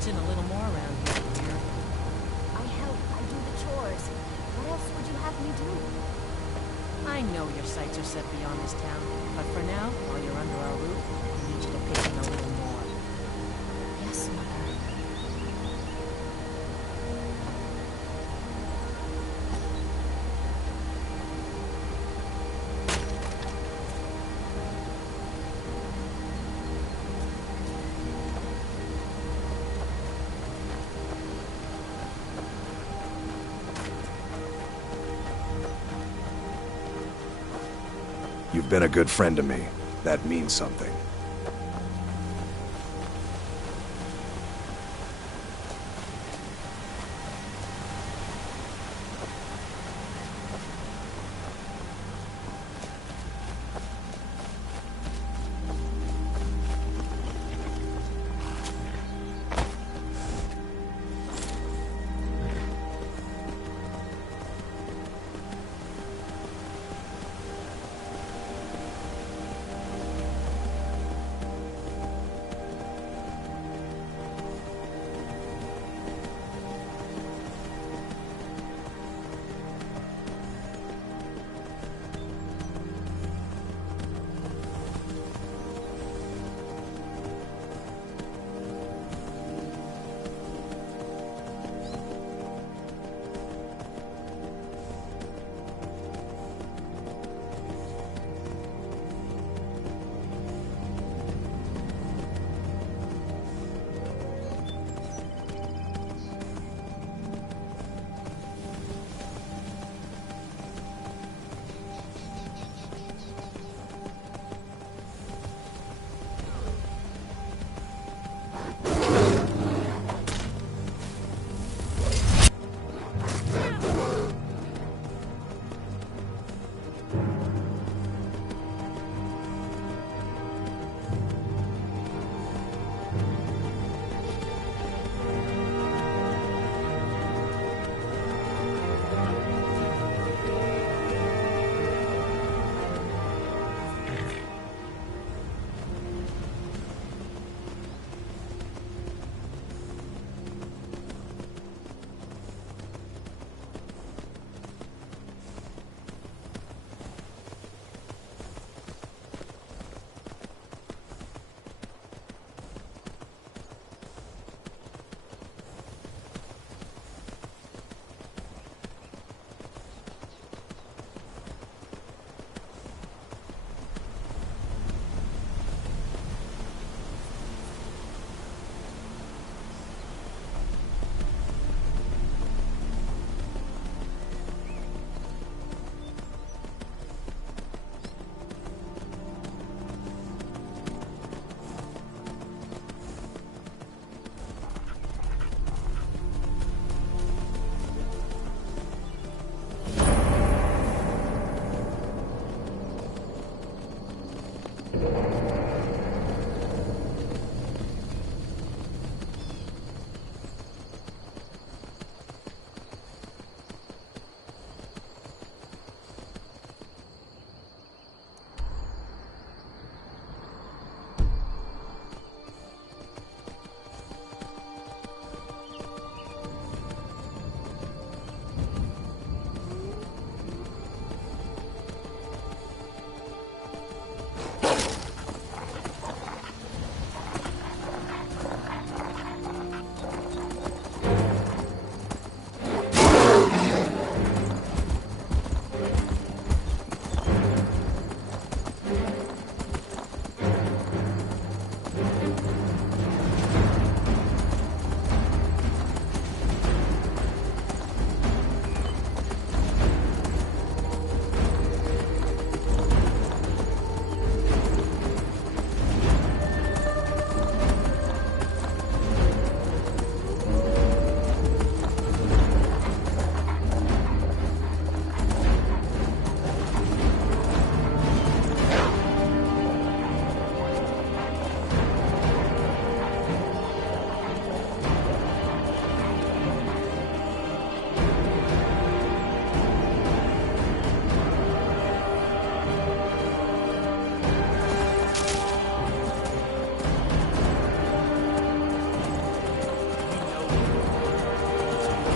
pitching a little more around here, dear. I help. I do the chores. What else would you have me do? I know your sights are set beyond this town, but for now, while you're under our roof, I need you to pitch in a little more. Yes, Mother. You've been a good friend to me. That means something.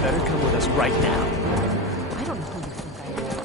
better come with us right now. I don't know who you think I am.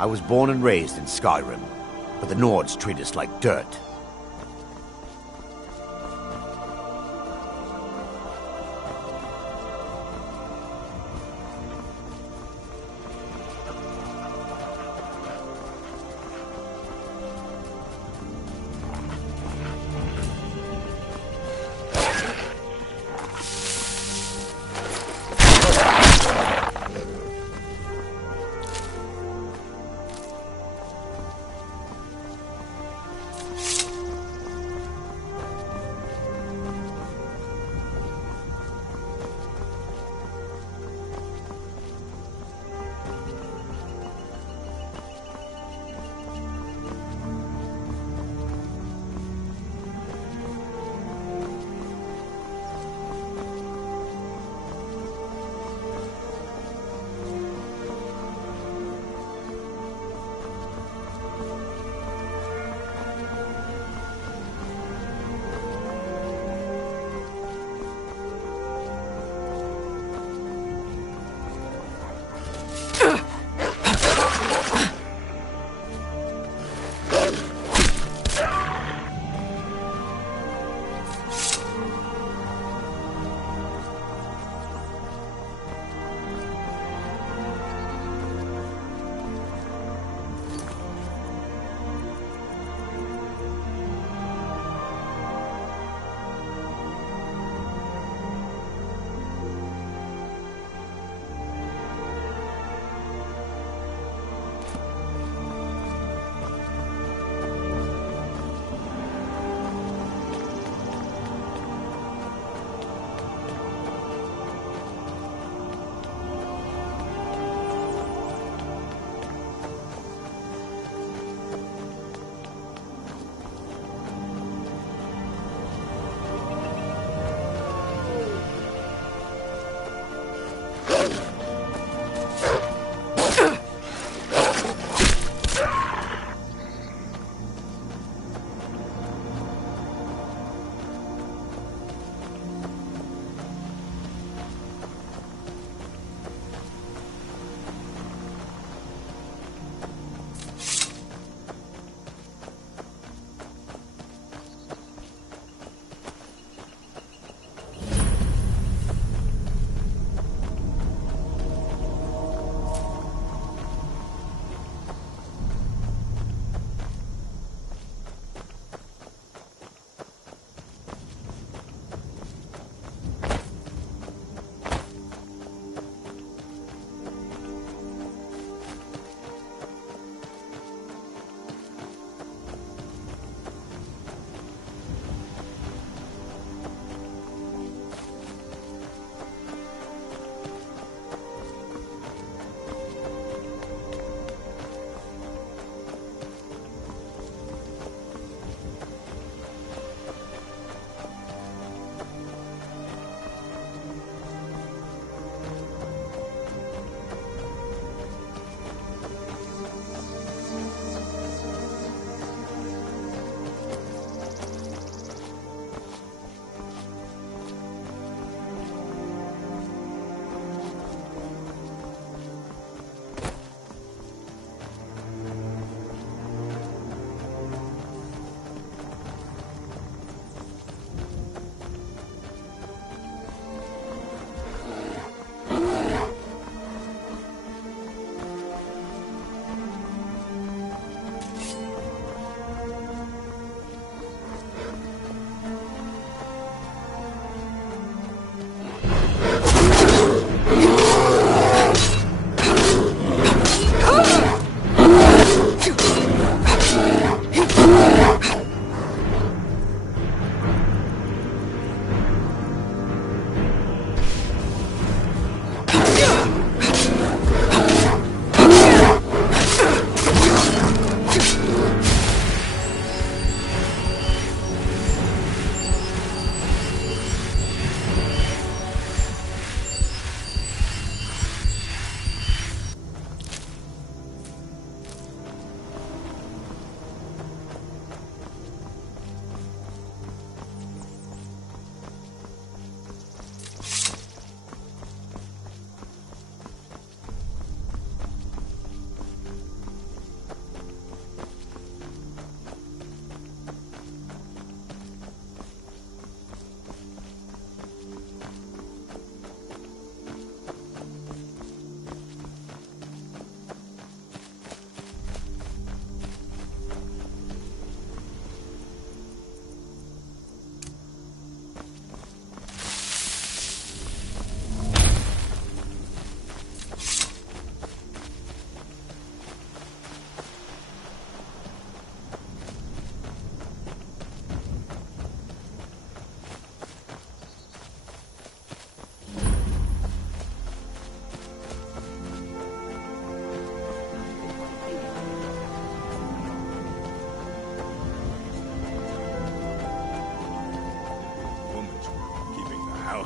I was born and raised in Skyrim, but the Nords treat us like dirt.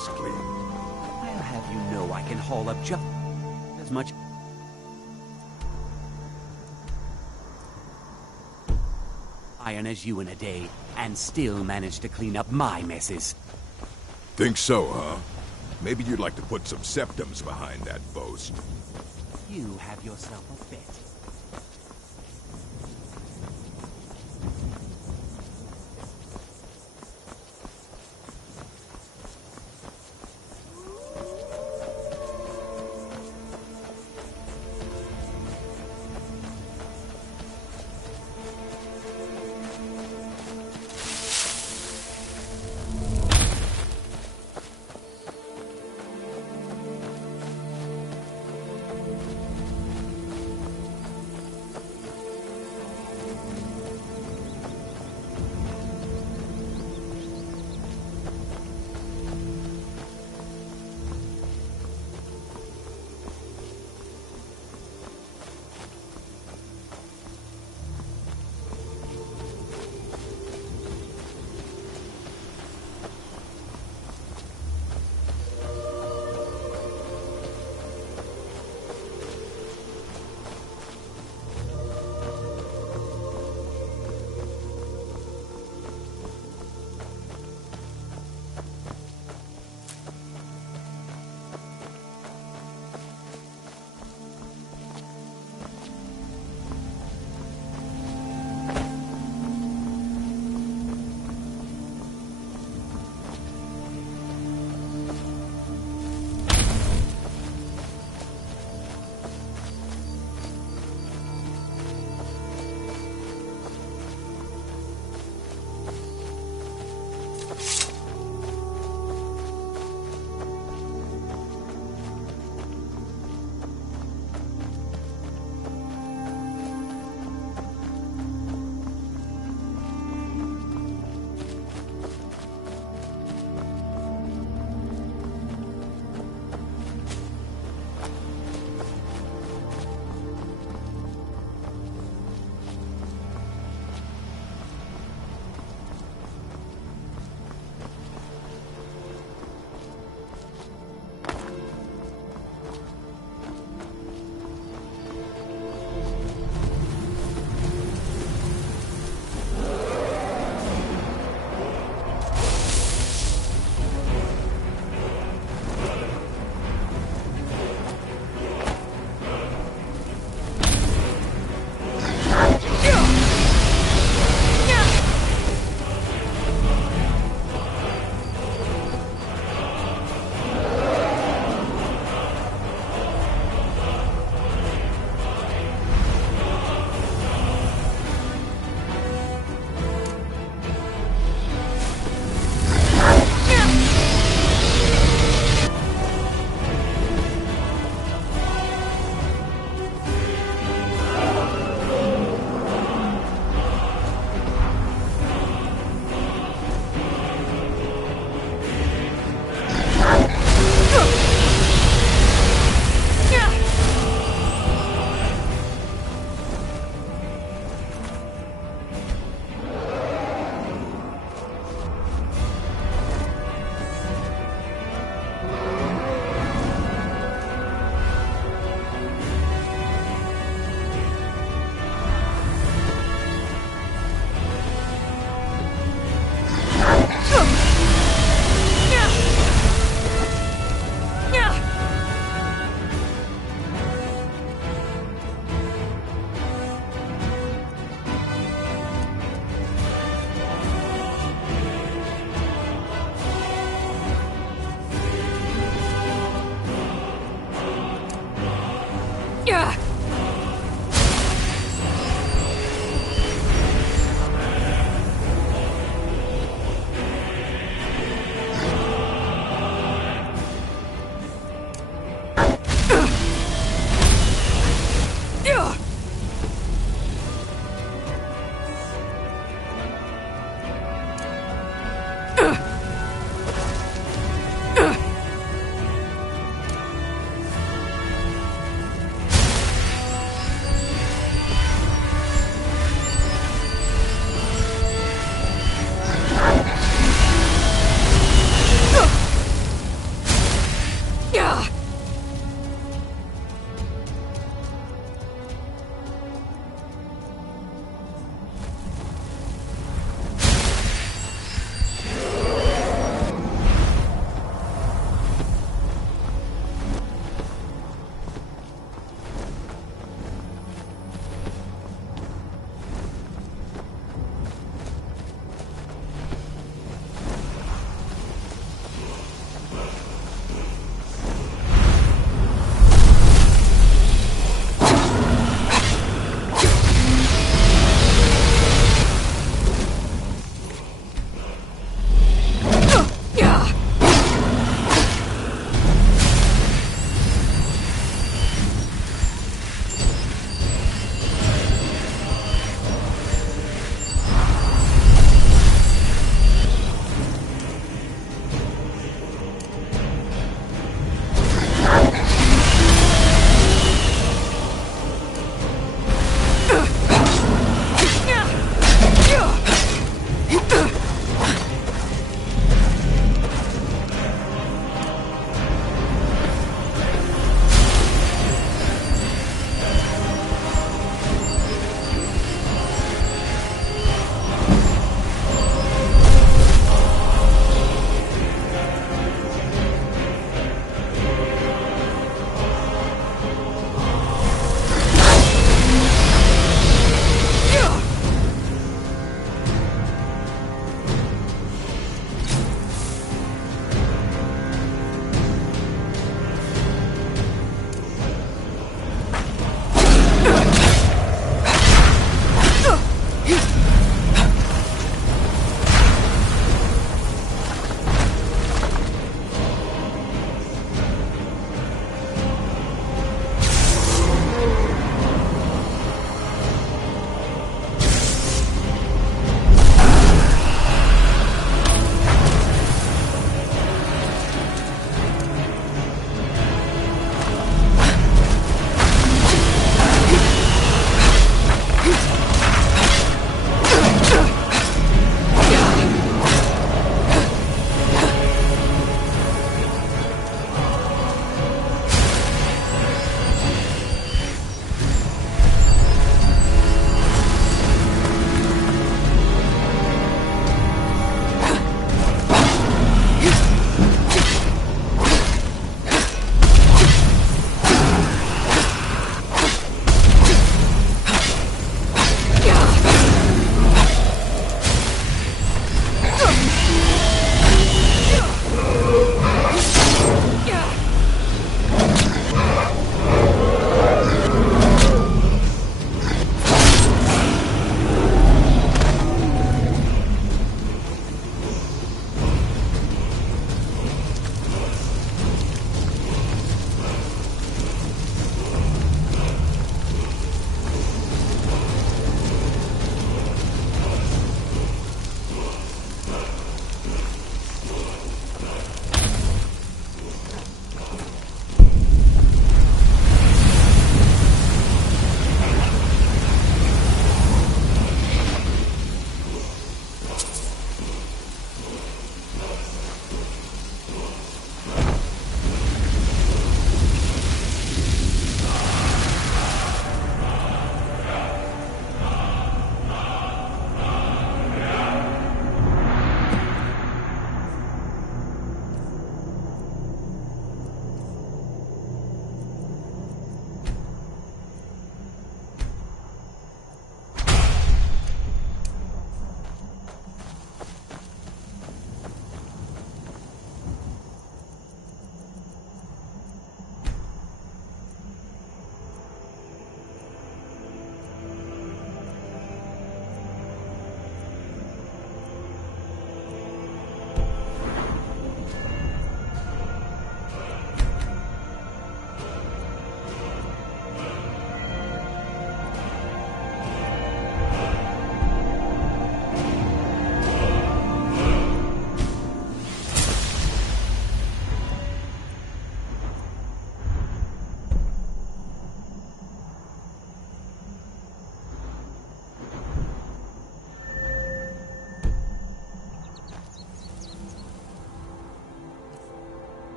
house clean. I'll have you know I can haul up just as much iron as you in a day, and still manage to clean up my messes. Think so, huh? Maybe you'd like to put some septums behind that boast. You have yourself a fit.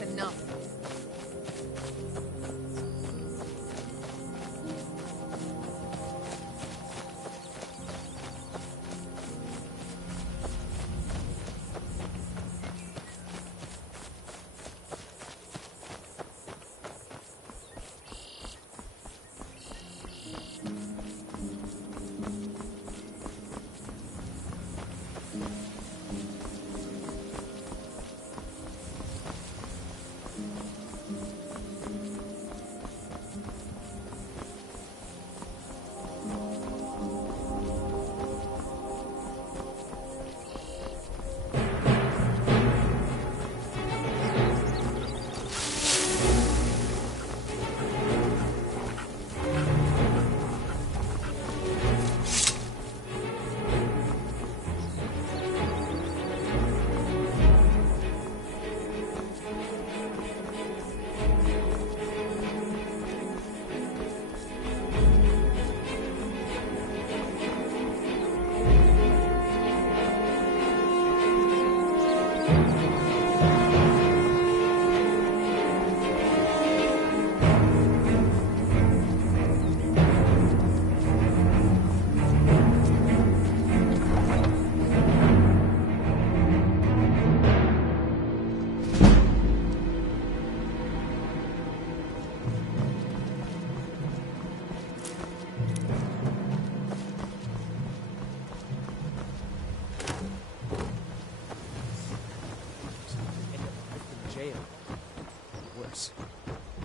That's enough.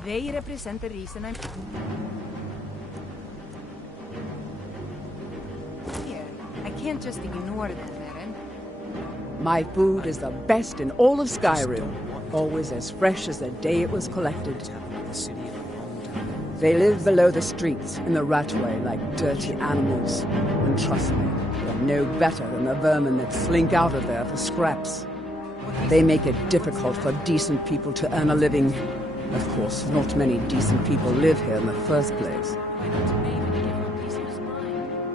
They represent the reason I'm here. I can't just ignore them, Eren. My food is the best in all of Skyrim. Always as fresh as the day it was collected. They live below the streets, in the ratway, like dirty animals. And trust me, they're no better than the vermin that slink out of there for scraps. They make it difficult for decent people to earn a living. Of course, not many decent people live here in the first place.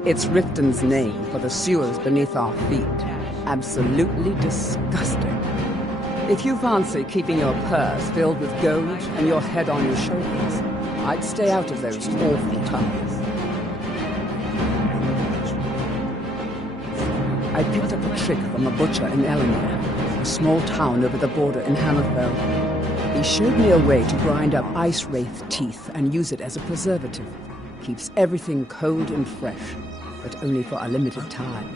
It's Riften's name for the sewers beneath our feet. Absolutely disgusting. If you fancy keeping your purse filled with gold and your head on your shoulders, I'd stay out of those awful tunnels. I picked up a trick from a butcher in Elenir, a small town over the border in Hammerfell. He showed me a way to grind up ice wraith teeth and use it as a preservative. Keeps everything cold and fresh, but only for a limited time.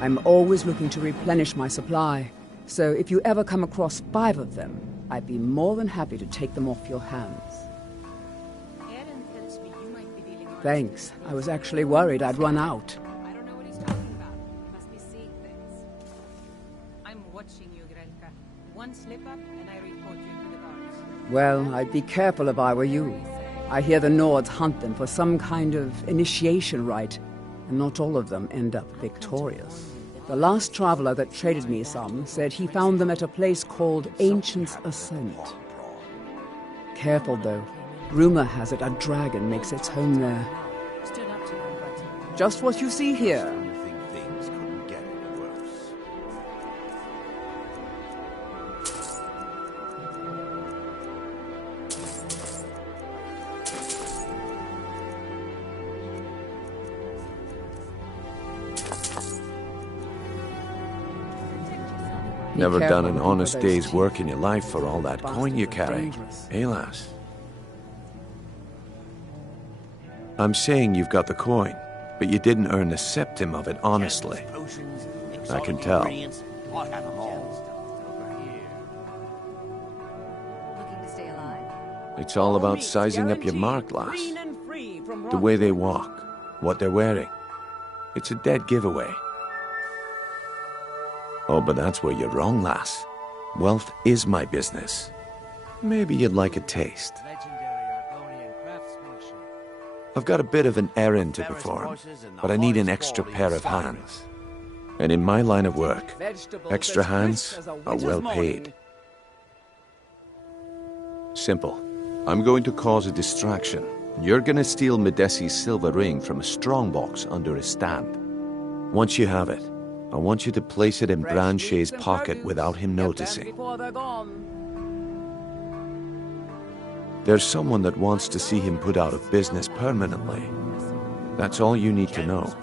I'm always looking to replenish my supply, so if you ever come across 5 of them, I'd be more than happy to take them off your hands. Eren tells me you might be dealing honestly. Thanks. I was actually worried I'd run out. I don't know what he's talking about. He must be seeing things. I'm watching you, Grelka. One slip up and I report you to the guards. Well, I'd be careful if I were you. I hear the Nords hunt them for some kind of initiation rite, and not all of them end up victorious. The last traveler that traded me some said he found them at a place called Ancient's Ascent. Careful, though. Rumor has it a dragon makes its home there. Stood up to them, but Just what you see here. I think things couldn't get any worse. Never careful done an with honest those day's teeth. work in your life for all that coin you Bastards are carry. dangerous. Eh, lass? I'm saying you've got the coin, but you didn't earn a septim of it honestly. Potions, I can exotic tell. ingredients, I have them all. Looking to stay alive? It's all about sizing up your mark, lass. The way they walk, what they're wearing. It's a dead giveaway. Oh, but that's where you're wrong, lass. Wealth is my business. Maybe you'd like a taste. I've got a bit of an errand to perform, but I need an extra pair of hands. And in my line of work, extra hands are well paid. Simple. I'm going to cause a distraction. You're gonna steal Medesi's silver ring from a strongbox under a stand. Once you have it, I want you to place it in Branchay's pocket without him noticing. There's someone that wants to see him put out of business permanently. That's all you need to know.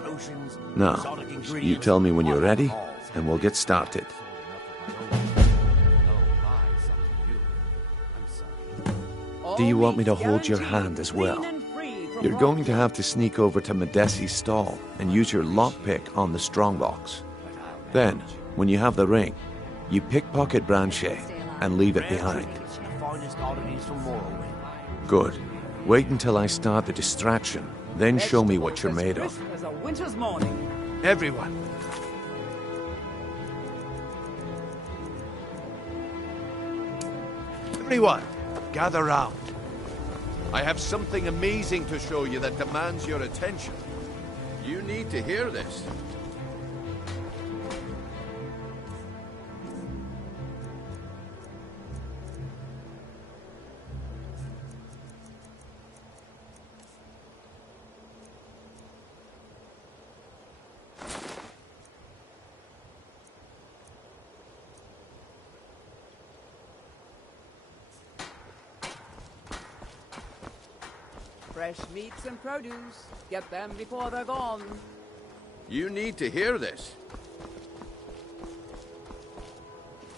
Now, you tell me when you're ready, and we'll get started. Do you want me to hold your hand as well? You're going to have to sneak over to Medesi's stall and use your lockpick on the strongbox. Then, when you have the ring, you pickpocket Branchet and leave it behind. Good. Wait until I start the distraction, then show me what you're made of. Everyone! Everyone, gather round. I have something amazing to show you that demands your attention. You need to hear this. Fresh meats and produce. Get them before they're gone. You need to hear this.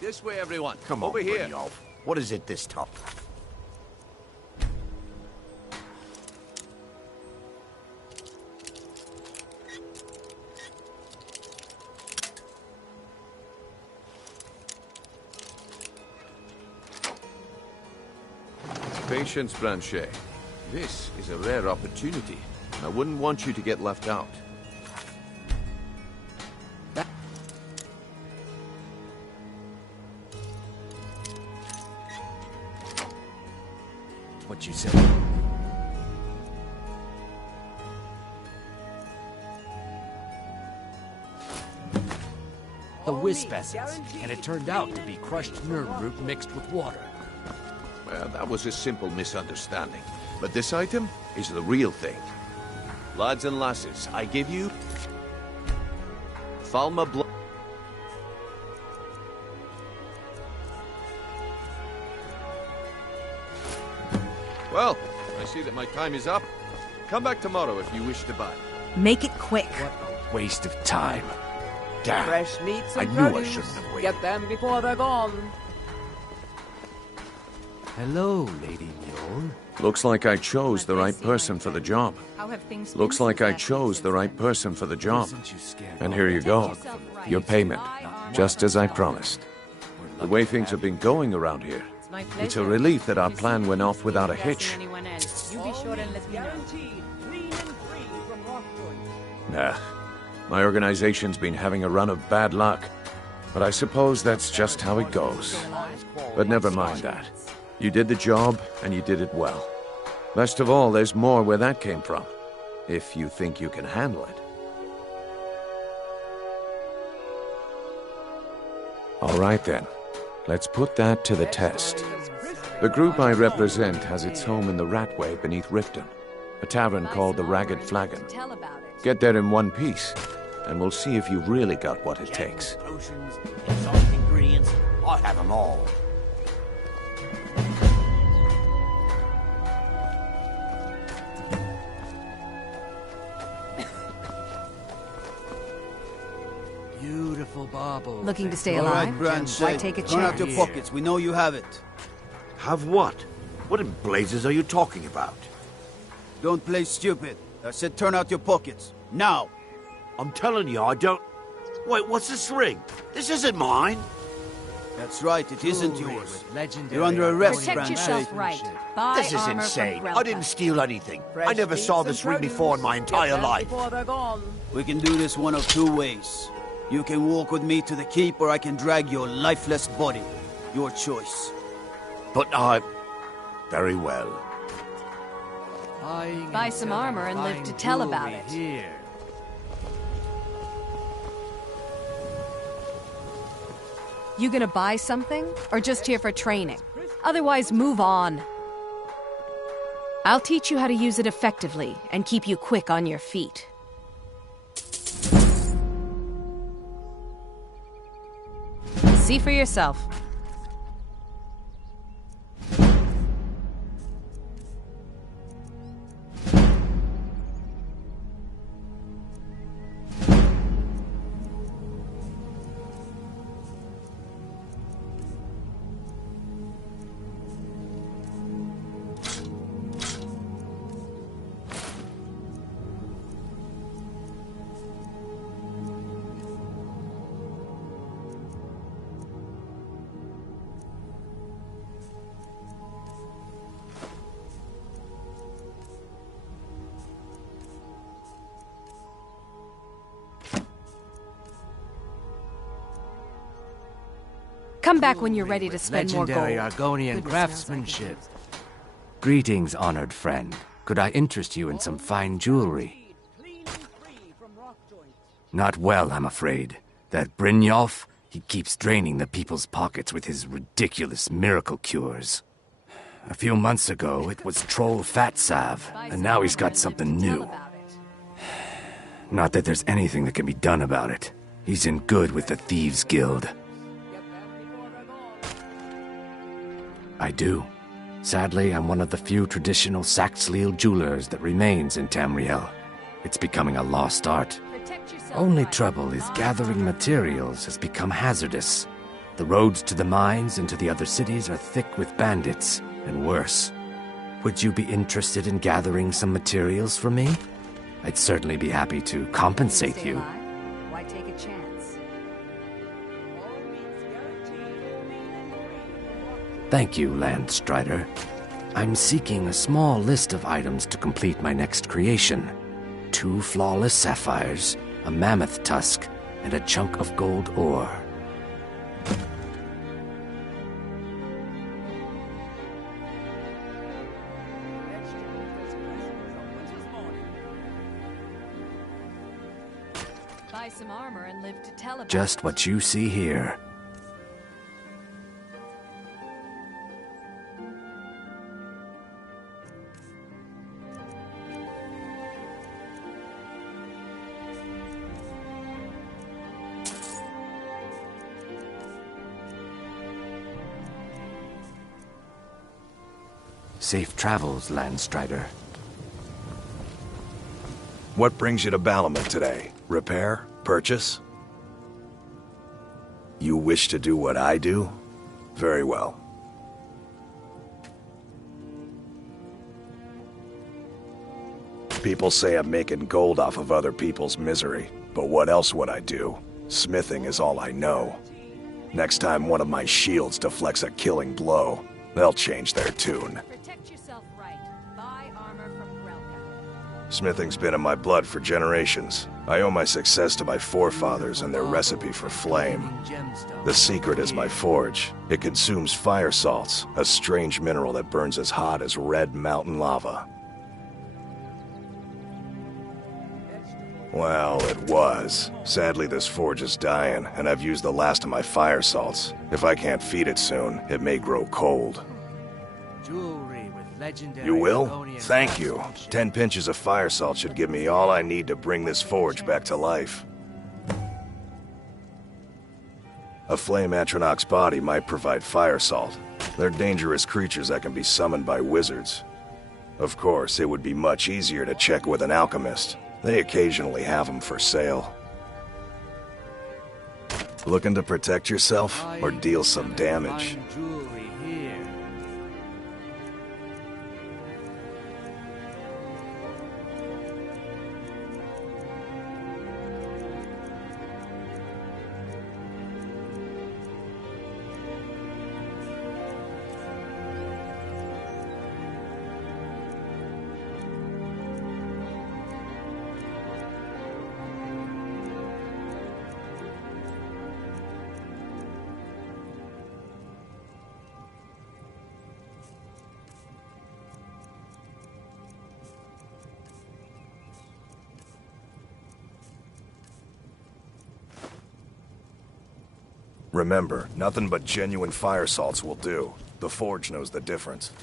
This way, everyone. Come on, over here. Brynjolf. What is it this time? Patience, Branchet. This is a rare opportunity. I wouldn't want you to get left out. What you say? The wisp essence, and it turned out to be crushed nerve root mixed with water. Well, that was a simple misunderstanding. But this item is the real thing. Lads and lasses, I give you... Falma blood... Well, I see that my time is up. Come back tomorrow if you wish to buy. Make it quick. What a waste of time. Damn. Fresh meats and I knew I produce. shouldn't have waited. Get them before they're gone. Hello, Lady Mjoln. Looks like I chose the right person for the job. How have things been Looks like since I that chose the right person for the job. Isn't you scared? And here you go. Your payment. Just as I promised. The way things have been going around here, It's my it's a pleasure. relief that our If you plan see went off without a anything hitch. else in anyone else, you be sure and let me know. Guaranteed. Clean and free from rockwood. Nah. My organization's been having a run of bad luck. But I suppose that's just how it goes. But never mind that. You did the job, and you did it well. Best of all, there's more where that came from. If you think you can handle it. All right then. Let's put that to the test. The group I represent has its home in the Ratway beneath Riften, a tavern called the Ragged Flagon. Tell about it. Get there in one piece, and we'll see if you've really got what it takes. Potions, exotic ingredients, I have them all. Beautiful baubles. Looking to stay All alive? right, Branch. Why take a Turn out chance? your pockets. We know you have it. Have what? What in blazes are you talking about? Don't play stupid. I said turn out your pockets. Now! I'm telling you, I don't... Wait, what's this ring? This isn't mine. That's right, it isn't Jewelry yours. with legendary You're under arrest, iconic Protect yourself Branch. right. Buy This is armor insane. from I Grelka. didn't steal anything. Fresh I never saw meats this and ring before in my produce. entire Get them life. before they're gone. We can do this one of two ways. You can walk with me to the keep, or I can drag your lifeless body. Your choice. But I... Very well. Buy some armor and live to tell about it. Here. You gonna buy something? Or just here for training? Otherwise, move on. I'll teach you how to use it effectively and keep you quick on your feet. See for yourself. Come back when you're ready to spend more gold. Legendary Argonian Goodness knows I craftsmanship. can Greetings, honored friend. Could I interest you in some fine jewelry? Not well, I'm afraid. That Brynjolf, he keeps draining the people's pockets with his ridiculous miracle cures. A few months ago, it was Troll Fat Salve, and now he's got something new. Not that there's anything that can be done about it. He's in good with the Thieves' Guild. I do. Sadly, I'm one of the few traditional Saxhleel jewelers that remains in Tamriel. It's becoming a lost art. Only trouble is gathering materials has become hazardous. The roads to the mines and to the other cities are thick with bandits, and worse. Would you be interested in gathering some materials for me? I'd certainly be happy to compensate you. Why take a chance? Thank you, Landstrider. I'm seeking a small list of items to complete my next creation. 2 flawless sapphires, a mammoth tusk, and a chunk of gold ore. Buy some armor and live to tell about Just it. what you see here. Safe travels, Landstrider. What brings you to Balamut today? Repair? Purchase? You wish to do what I do? Very well. People say I'm making gold off of other people's misery, but what else would I do? Smithing is all I know. Next time one of my shields deflects a killing blow, they'll change their tune. Protect yourself right. Buy armor from Grelka. Smithing's been in my blood for generations. I owe my success to my forefathers and their recipe for flame. The secret is my forge. It consumes fire salts, a strange mineral that burns as hot as red mountain lava. Well, it was. Sadly, this forge is dying, and I've used the last of my fire salts. If I can't feed it soon, it may grow cold. Jewelry with legendary You will? Argonian Thank you. craftsmanship. 10 pinches of fire salt should give me all I need to bring this forge back to life. A flame Atronach's body might provide fire salt. They're dangerous creatures that can be summoned by wizards. Of course, it would be much easier to check with an alchemist. They occasionally have them for sale. Looking to protect yourself or deal some damage? Fine jewelry here. Remember, nothing but genuine fire salts will do. The forge knows the difference.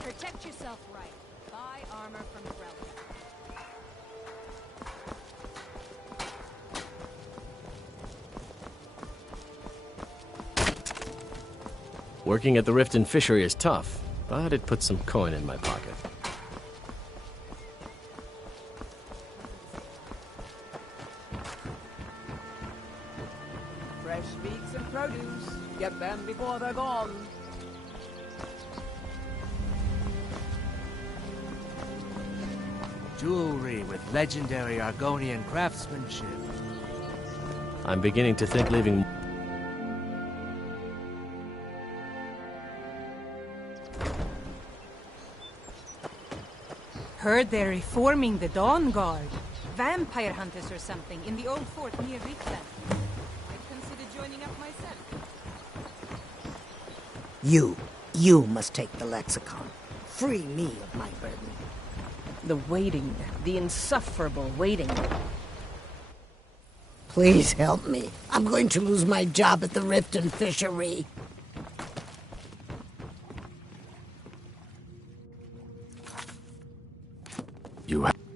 Protect yourself right. Buy armor from Grelka. Working at the Riften Fishery is tough, but it puts some coin in my pocket. Fresh meats and produce. Get them before they're gone. Jewelry with legendary Argonian craftsmanship. I'm beginning to think leaving... Heard they're reforming the Dawn Guard. Vampire hunters or something in the old fort near Richland. I'd consider joining up myself. You must take the lexicon. Free me of my burden. The waiting, the insufferable waiting. Please help me. I'm going to lose my job at the Rift and Fishery.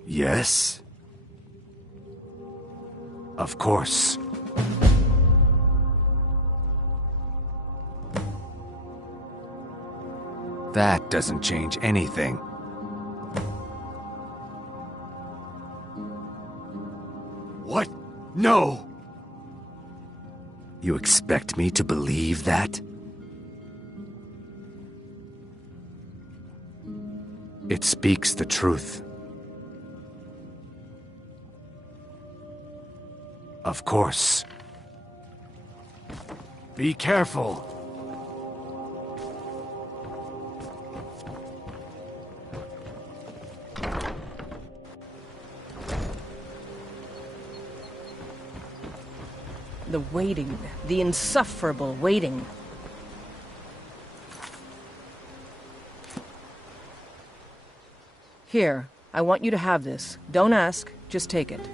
Yes? Of course. That doesn't change anything. What? No! You expect me to believe that? It speaks the truth. Of course. Be careful. The waiting, the insufferable waiting. Here, I want you to have this. Don't ask, just take it.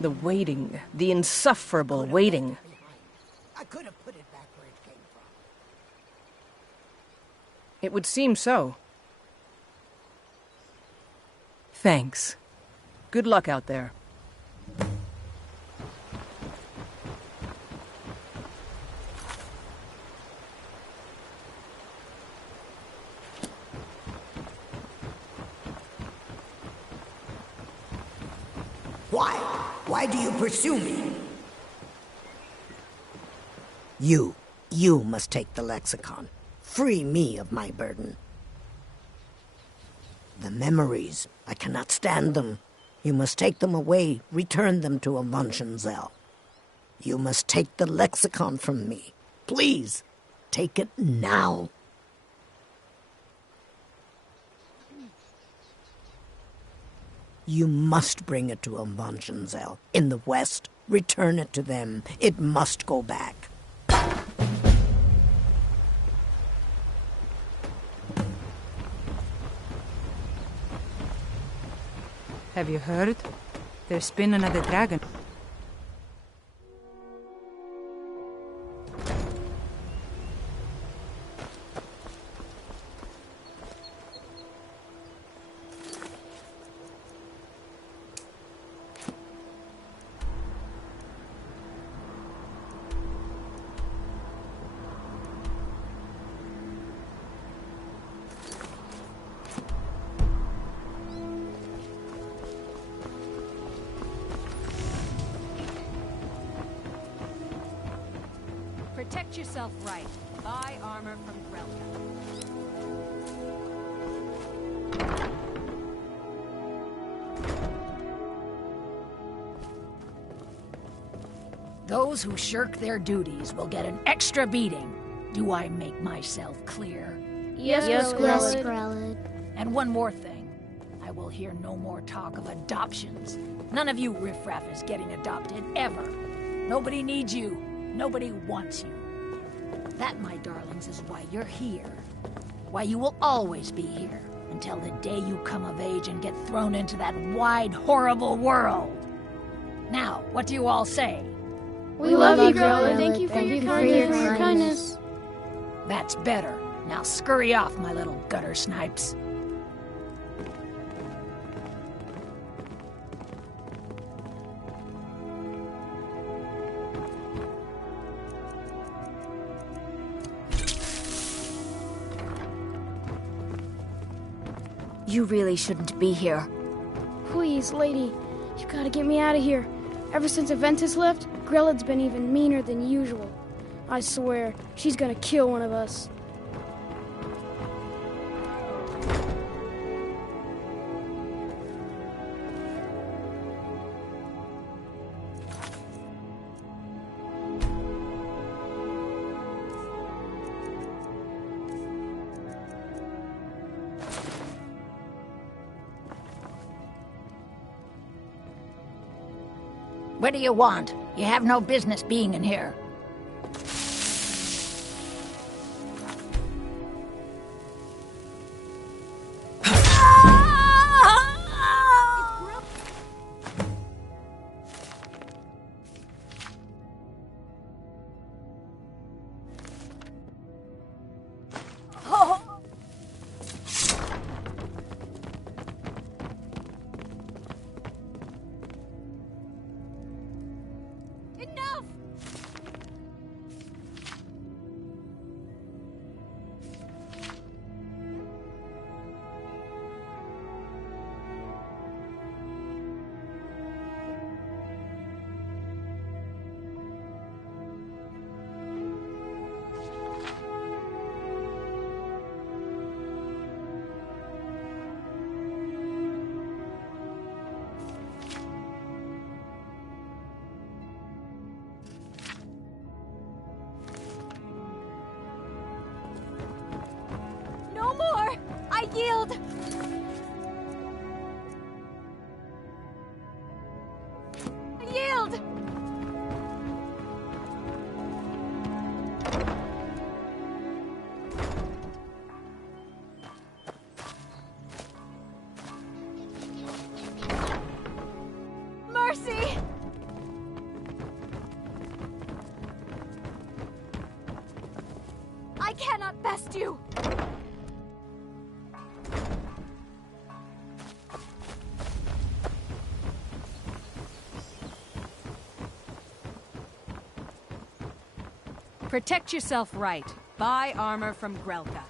The waiting, the insufferable waiting. I could have put it back where it came from. It would seem so. Thanks. Good luck out there. Why do you pursue me? You must take the lexicon. Free me of my burden. The memories, I cannot stand them. You must take them away, return them to Avuntionzell. You must take the lexicon from me. Please, take it now. You must bring it to Avuntionzell. In the west, return it to them. It must go back. Have you heard? There's been another dragon. Protect yourself right. Buy armor from Grelka. Those who shirk their duties will get an extra beating. Do I make myself clear? Yes, Grelid. And one more thing. I will hear no more talk of adoptions. None of you riffraff is getting adopted, ever. Nobody needs you. Nobody wants you. That, my darlings, is why you're here. Why you will always be here, until the day you come of age and get thrown into that wide, horrible world. Now, what do you all say? We love you, Grelid. Thank you for your kindness. That's better. Now scurry off, my little gutter snipes. You really shouldn't be here. Please, lady. You gotta get me out of here. Ever since Aventus left, Grellad's been even meaner than usual. I swear, she's gonna kill one of us. What do you want? You have no business being in here. I yield! I yield! Mercy! I cannot best you! Protect yourself right. Buy armor from Grelka.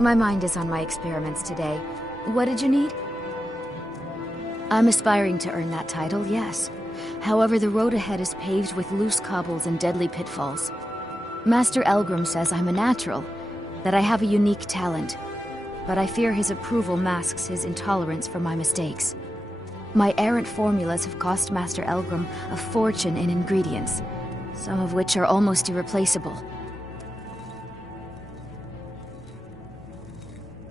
My mind is on my experiments today. What did you need? I'm aspiring to earn that title, yes. However, the road ahead is paved with loose cobbles and deadly pitfalls. Master Elgrim says I'm a natural, that I have a unique talent, but I fear his approval masks his intolerance for my mistakes. My errant formulas have cost Master Elgrim a fortune in ingredients, some of which are almost irreplaceable.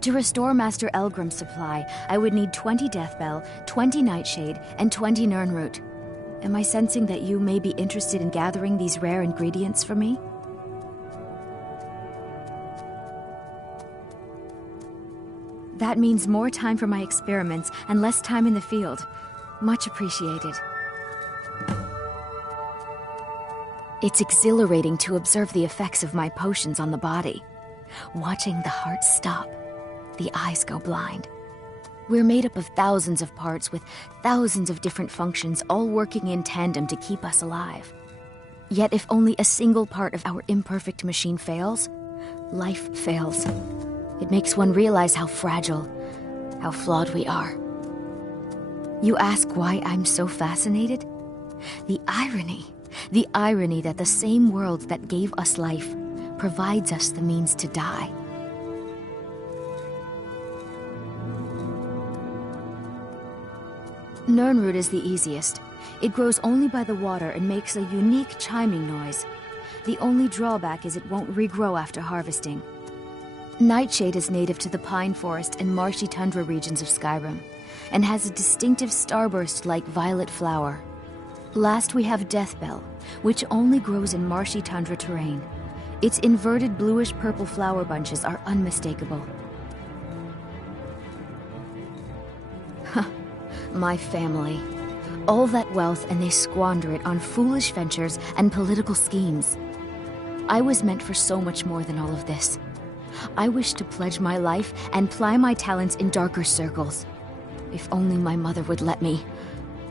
To restore Master Elgrim's supply, I would need 20 Deathbell, 20 Nightshade, and 20 Nirnroot. Am I sensing that you may be interested in gathering these rare ingredients for me? That means more time for my experiments and less time in the field. Much appreciated. It's exhilarating to observe the effects of my potions on the body. Watching the heart stop. The eyes go blind. We're made up of thousands of parts with thousands of different functions, all working in tandem to keep us alive. Yet if only a single part of our imperfect machine fails, life fails. It makes one realize how fragile, how flawed we are. You ask why I'm so fascinated? The irony that the same world that gave us life provides us the means to die. Nirnroot is the easiest. It grows only by the water and makes a unique chiming noise. The only drawback is it won't regrow after harvesting. Nightshade is native to the pine forest and marshy tundra regions of Skyrim, and has a distinctive starburst-like violet flower. Last we have Deathbell, which only grows in marshy tundra terrain. Its inverted bluish-purple flower bunches are unmistakable. Huh. My family. All that wealth and they squander it on foolish ventures and political schemes. I was meant for so much more than all of this. I wish to pledge my life and ply my talents in darker circles. If only my mother would let me,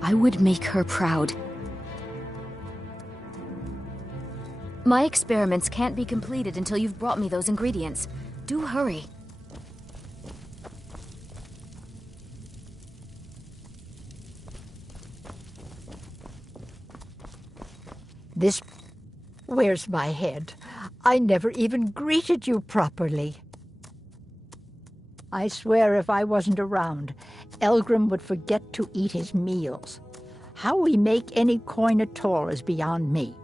I would make her proud. My experiments can't be completed until you've brought me those ingredients. Do hurry. This... Where's my head? I never even greeted you properly. I swear if I wasn't around, Elgrim would forget to eat his meals. How we make any coin at all is beyond me.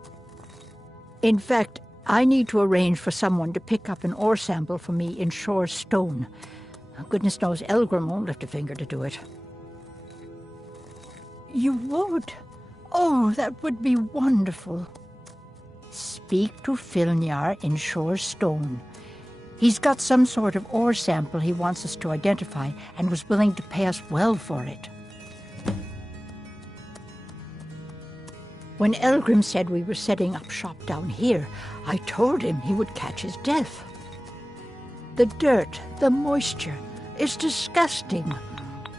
In fact, I need to arrange for someone to pick up an ore sample for me in Shore Stone. Goodness knows Elgrim won't lift a finger to do it. You would? Oh, that would be wonderful. Speak to Filnyar in Shore Stone. He's got some sort of ore sample he wants us to identify and was willing to pay us well for it. When Elgrim said we were setting up shop down here, I told him he would catch his death. The dirt, the moisture, is disgusting.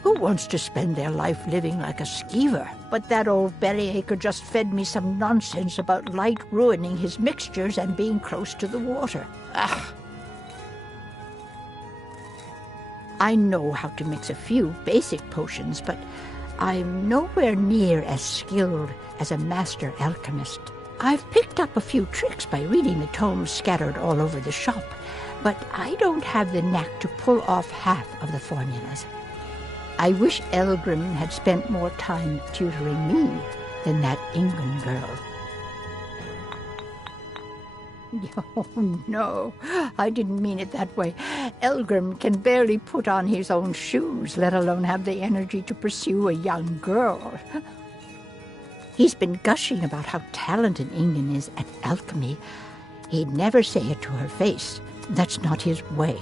Who wants to spend their life living like a skeever? But that old bellyacre just fed me some nonsense about light ruining his mixtures and being close to the water. Ah! I know how to mix a few basic potions, but I'm nowhere near as skilled as a master alchemist. I've picked up a few tricks by reading the tomes scattered all over the shop, but I don't have the knack to pull off half of the formulas. I wish Elgrim had spent more time tutoring me than that Ingun girl. Oh, no, I didn't mean it that way. Elgrim can barely put on his own shoes, let alone have the energy to pursue a young girl. He's been gushing about how talented Ingun is at alchemy. He'd never say it to her face. That's not his way.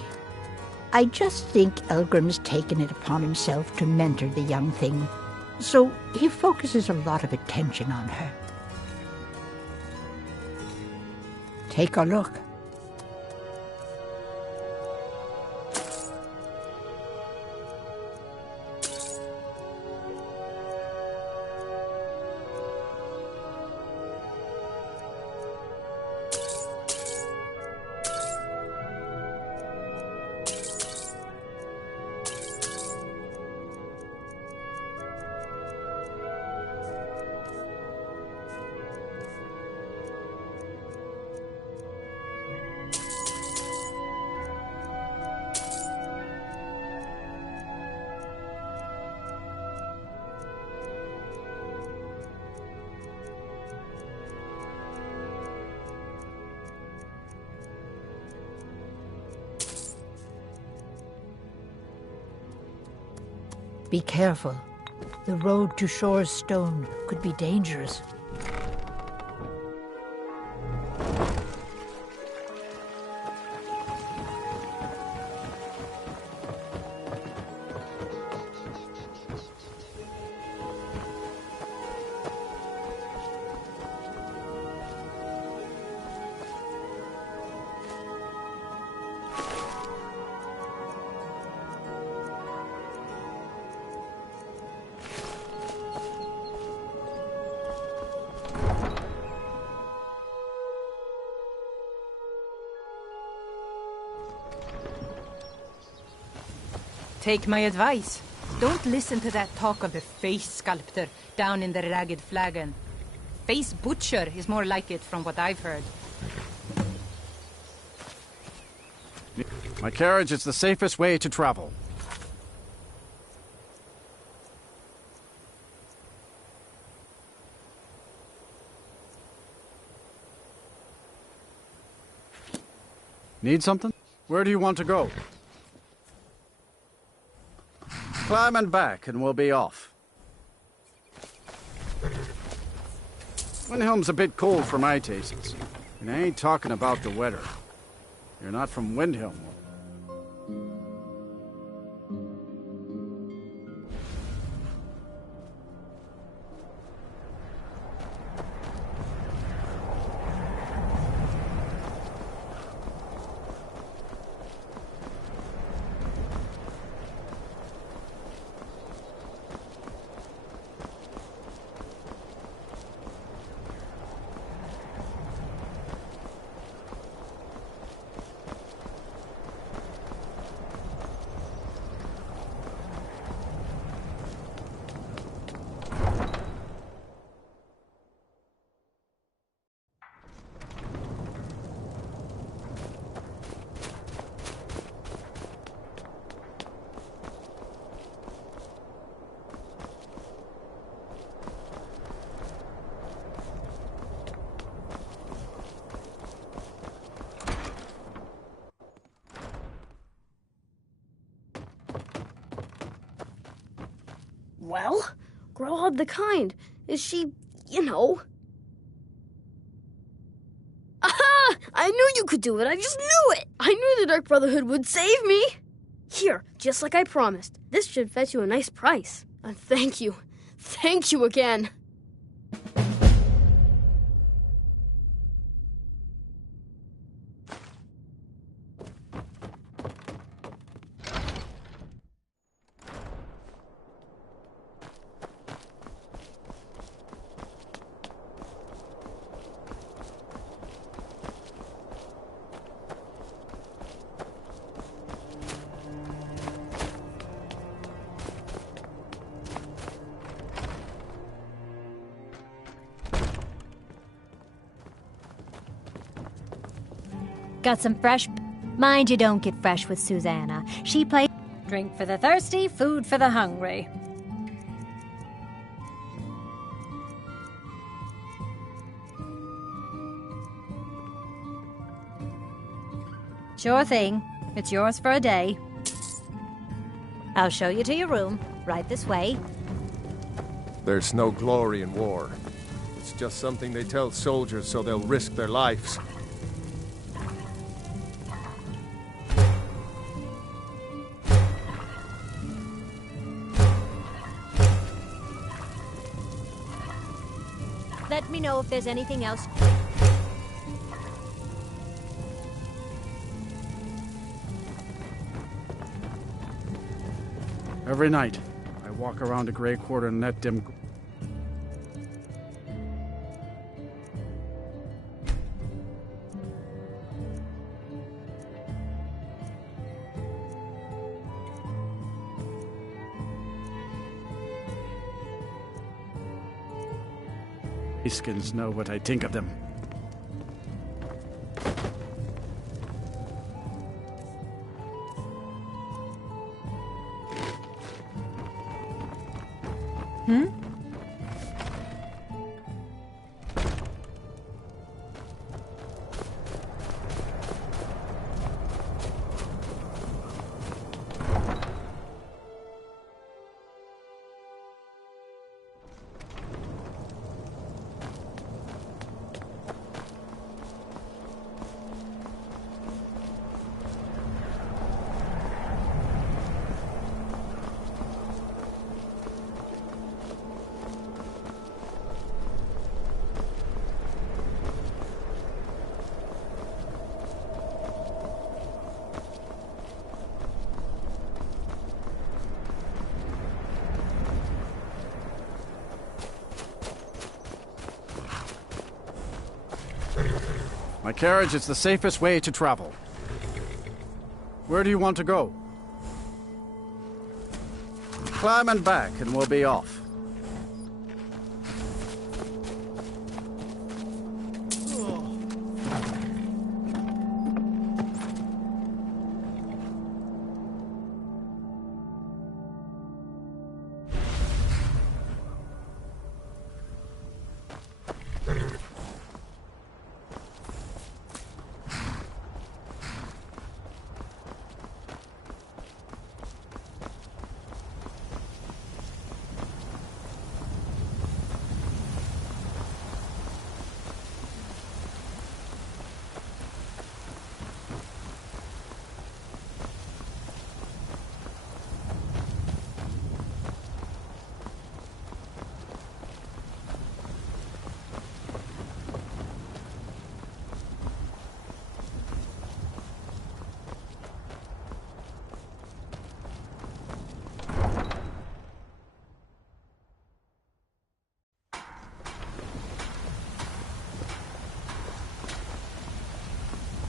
I just think Elgrim's taken it upon himself to mentor the young thing, so he focuses a lot of attention on her. Take a look. Be careful. The road to Shore's Stone could be dangerous. Take my advice. Don't listen to that talk of the face sculptor down in the ragged flagon. Face butcher is more like it from what I've heard. My carriage is the safest way to travel. Need something? Where do you want to go? Climb and back, and we'll be off. Windhelm's a bit cold for my tastes. And I ain't talking about the weather. You're not from Windhelm. Well, Growlhub the Kind. Is she, you know... Aha! I knew you could do it. I just knew it. I knew the Dark Brotherhood would save me. Here, just like I promised. This should fetch you a nice price. And thank you. Thank you again. Got some fresh... Mind you don't get fresh with Susanna. She plays... Drink for the thirsty, food for the hungry. Sure thing. It's yours for a day. I'll show you to your room. Right this way. There's no glory in war. It's just something they tell soldiers so they'll risk their lives. Let me know if there's anything else. Every night, I walk around the Grey Quarter in that dim... Skins know what I think of them. My carriage is the safest way to travel. Where do you want to go? Climb and back and we'll be off.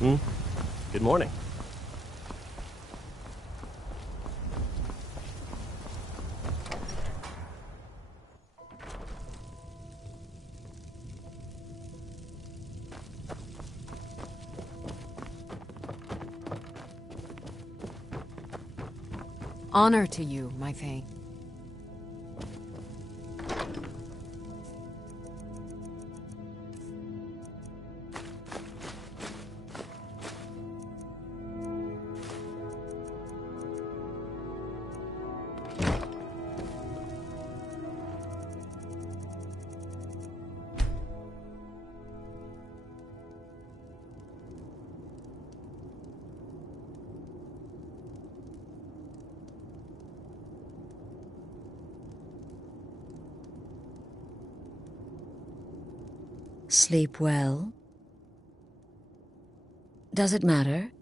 Good morning. Honor to you, my Thane. Sleep well? Does it matter?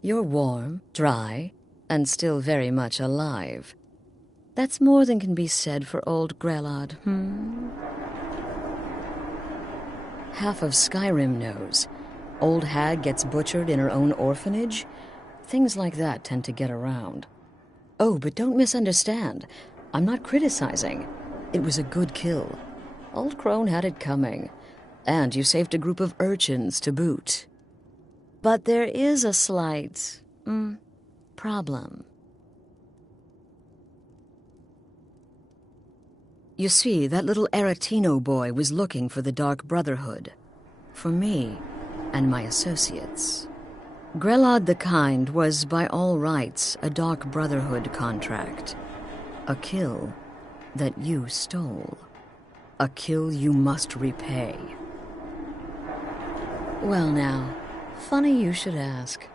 You're warm, dry, and still very much alive. That's more than can be said for old Grelod, Half of Skyrim knows. Old hag gets butchered in her own orphanage. Things like that tend to get around. Oh, but don't misunderstand. I'm not criticizing. It was a good kill. Old Crone had it coming. And you saved a group of urchins to boot. But there is a slight, problem. You see, that little Aretino boy was looking for the Dark Brotherhood. For me and my associates. Grelod the Kind was, by all rights, a Dark Brotherhood contract. A kill that you stole. A kill you must repay. Well now, funny you should ask.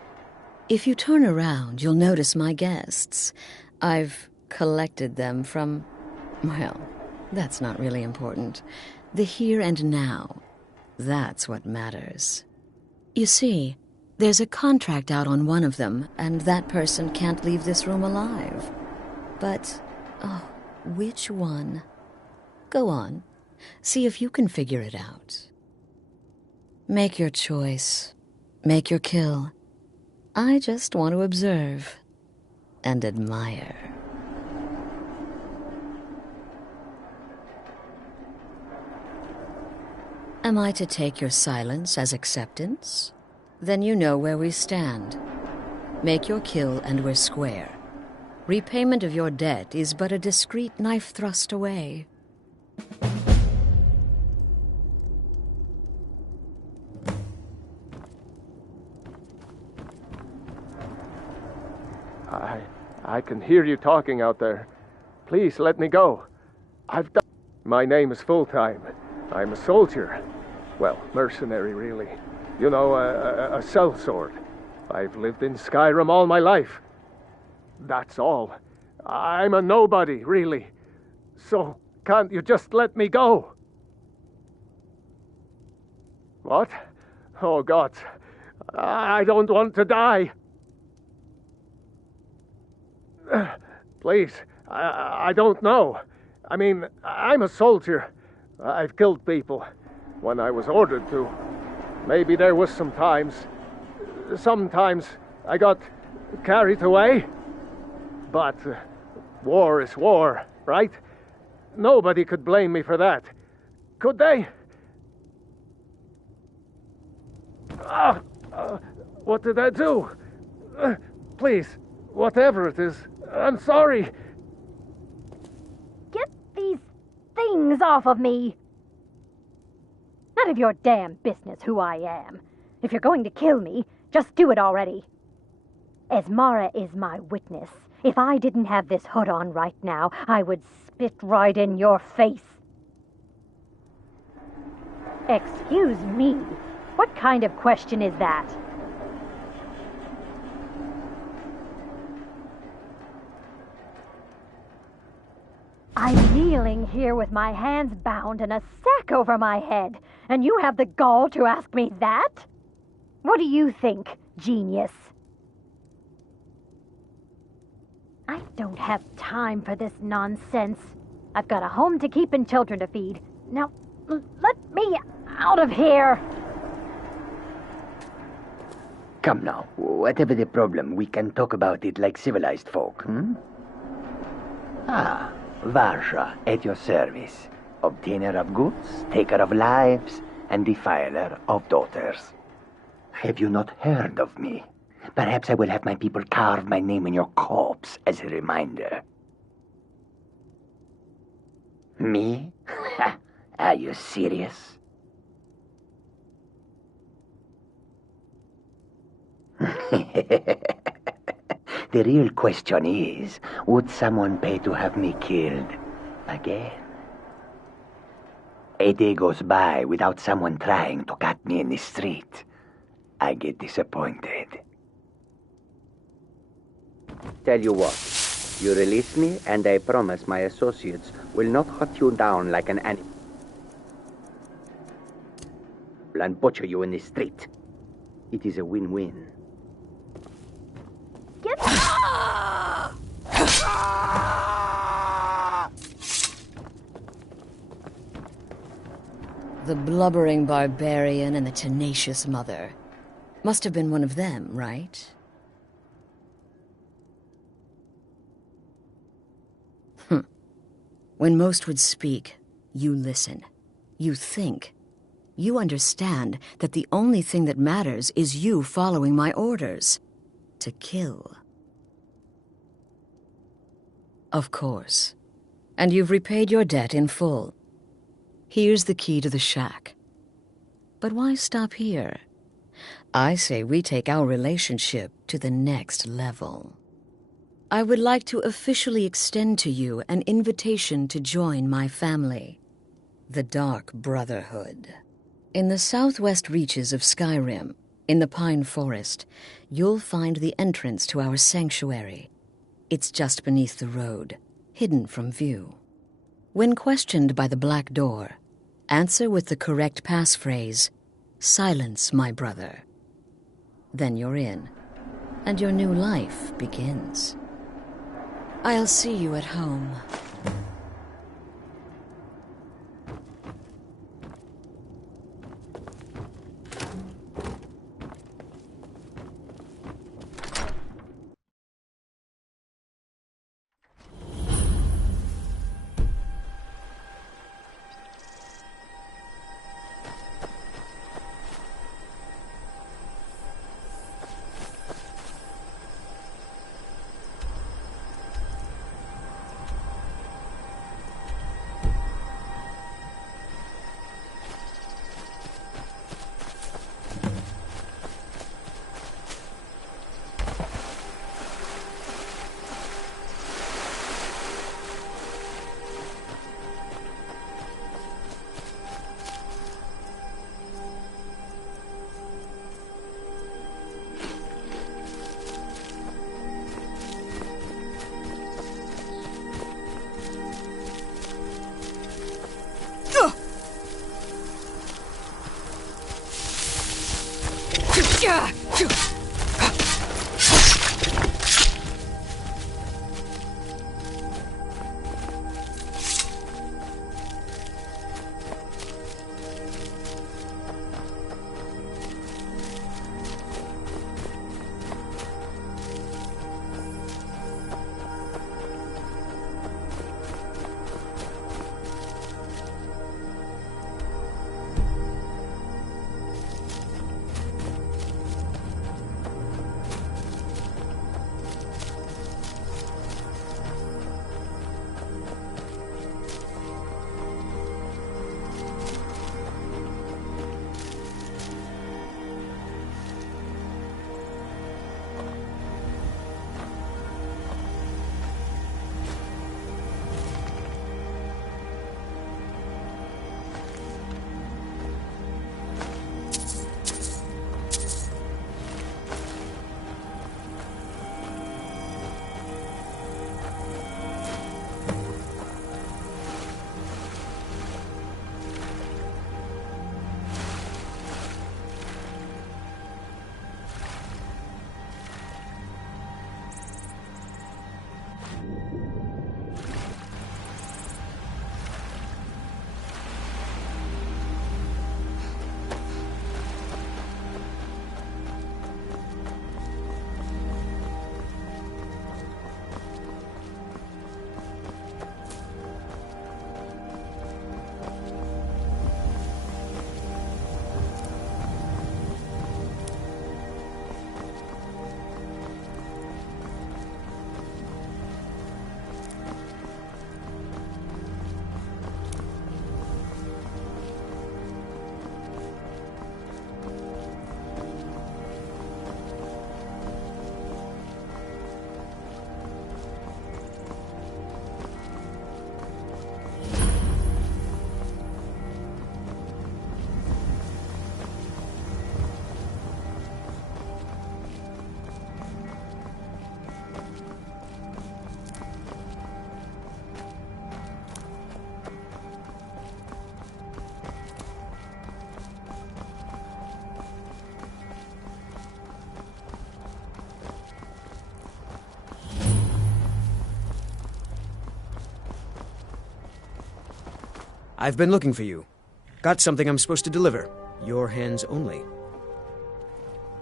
If you turn around, you'll notice my guests. I've collected them from, well, that's not really important. The here and now. That's what matters. You see, there's a contract out on one of them, and that person can't leave this room alive. But, which one? Go on. See if you can figure it out. Make your choice. Make your kill. I just want to observe and admire. Am I to take your silence as acceptance? Then you know where we stand. Make your kill and we're square. Repayment of your debt is but a discreet knife thrust away. I can hear you talking out there. Please let me go. I've done. My name is Full-Time. I'm a soldier. Well, mercenary, really. You know, a sellsword. I've lived in Skyrim all my life. That's all. I'm a nobody, really. So, can't you just let me go? What? Oh, God. I don't want to die. Please, I don't know. I mean, I'm a soldier. I've killed people when I was ordered to. Maybe there was sometimes I got carried away. But war is war, right? Nobody could blame me for that. Could they? What did I do? Please, whatever it is, I'm sorry. Get these things off of me! None of your damn business who I am. If you're going to kill me, just do it already. Esmara is my witness. If I didn't have this hood on right now, I would spit right in your face. Excuse me? What kind of question is that? I'm kneeling here with my hands bound and a sack over my head, and you have the gall to ask me that? What do you think, genius? I don't have time for this nonsense. I've got a home to keep and children to feed. Now, let me out of here! Come now, whatever the problem, we can talk about it like civilized folk, Ah, Varsha, at your service. Obtainer of goods, taker of lives, and defiler of daughters. Have you not heard of me? Perhaps I will have my people carve my name in your corpse as a reminder. Me? Are you serious? The real question is, would someone pay to have me killed again? A day goes by without someone trying to cut me in the street. I get disappointed. Tell you what, you release me and I promise my associates will not hunt you down like an animal and butcher you in the street. It is a win-win. Get The blubbering barbarian and the tenacious mother. Must have been one of them, right? When most would speak, you listen. You think. You understand that the only thing that matters is you following my orders. To kill. Of course. And you've repaid your debt in full. Here's the key to the shack. But why stop here? I say we take our relationship to the next level. I would like to officially extend to you an invitation to join my family, the Dark Brotherhood. In the southwest reaches of Skyrim, in the Pine Forest, you'll find the entrance to our sanctuary. It's just beneath the road, hidden from view. When questioned by the Black Door, answer with the correct passphrase, "Silence, my brother." Then you're in, and your new life begins. I'll see you at home. I've been looking for you. Got something I'm supposed to deliver. Your hands only.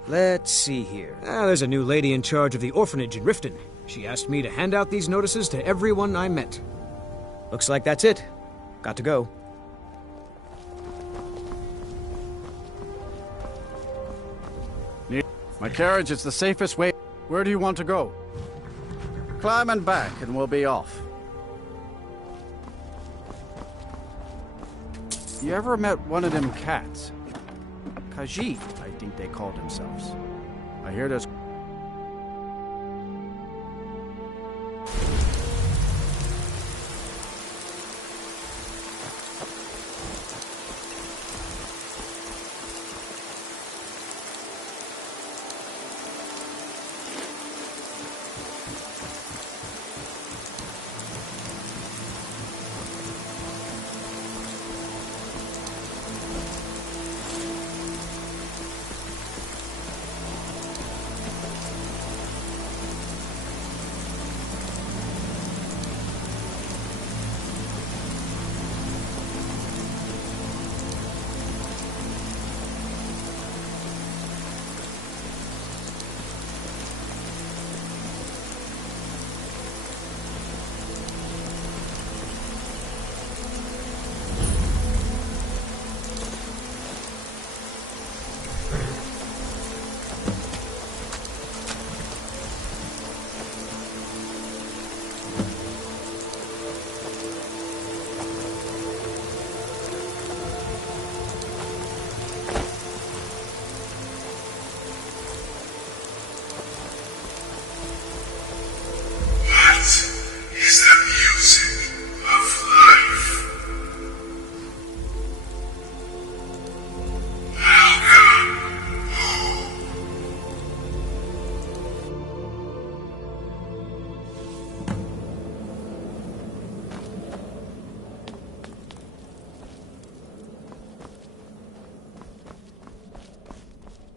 Let's see here. There's a new lady in charge of the orphanage in Riften. She asked me to hand out these notices to everyone I met. Looks like that's it. Got to go. My carriage is the safest way. Where do you want to go? Climb and back and we'll be off. You ever met one of them cats? Khajiit, I think they called themselves. I hear there's...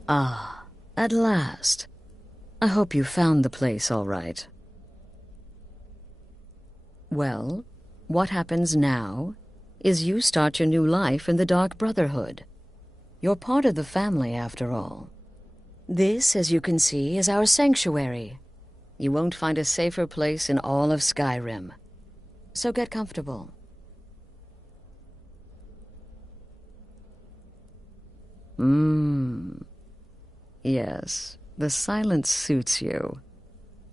Ah, at last. I hope you found the place all right. Well, what happens now is you start your new life in the Dark Brotherhood. You're part of the family, after all. This, as you can see, is our sanctuary. You won't find a safer place in all of Skyrim. So get comfortable. Yes, the silence suits you.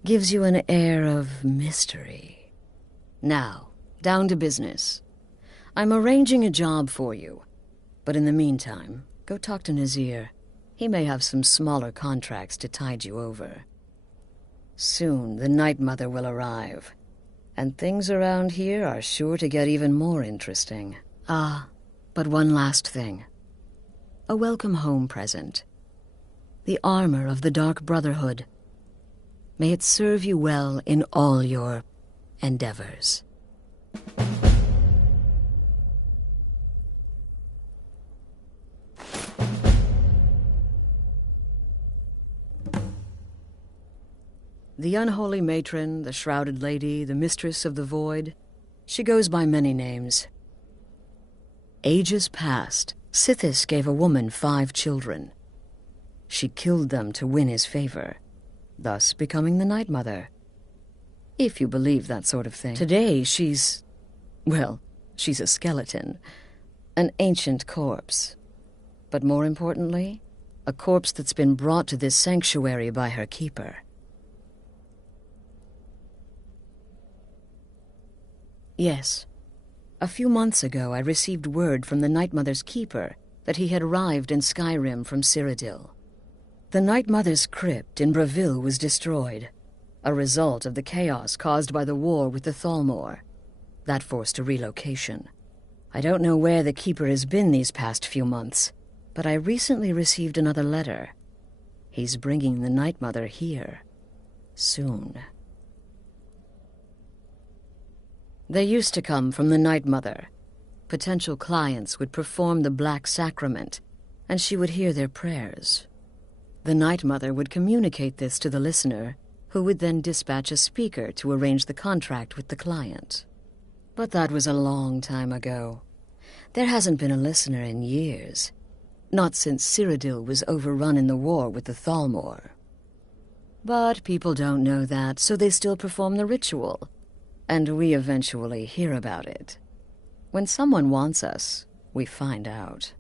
Gives you an air of mystery. Now, down to business. I'm arranging a job for you. But in the meantime, go talk to Nazir. He may have some smaller contracts to tide you over. Soon, the Night Mother will arrive. And things around here are sure to get even more interesting. But one last thing. A welcome home present. The armor of the Dark Brotherhood. May it serve you well in all your endeavors. The unholy matron, the shrouded lady, the mistress of the void, she goes by many names. Ages past, Sithis gave a woman 5 children. She killed them to win his favor, thus becoming the Night Mother. If you believe that sort of thing. Today, she's a skeleton. An ancient corpse. But more importantly, a corpse that's been brought to this sanctuary by her keeper. Yes. A few months ago, I received word from the Night Mother's keeper that he had arrived in Skyrim from Cyrodiil. The Night Mother's crypt in Bravil was destroyed, a result of the chaos caused by the war with the Thalmor. That forced a relocation. I don't know where the Keeper has been these past few months, but I recently received another letter. He's bringing the Night Mother here. Soon. They used to come from the Night Mother. Potential clients would perform the Black Sacrament, and she would hear their prayers. The Night Mother would communicate this to the listener, who would then dispatch a speaker to arrange the contract with the client. But that was a long time ago. There hasn't been a listener in years. Not since Cyrodiil was overrun in the war with the Thalmor. But people don't know that, so they still perform the ritual. And we eventually hear about it. When someone wants us, we find out.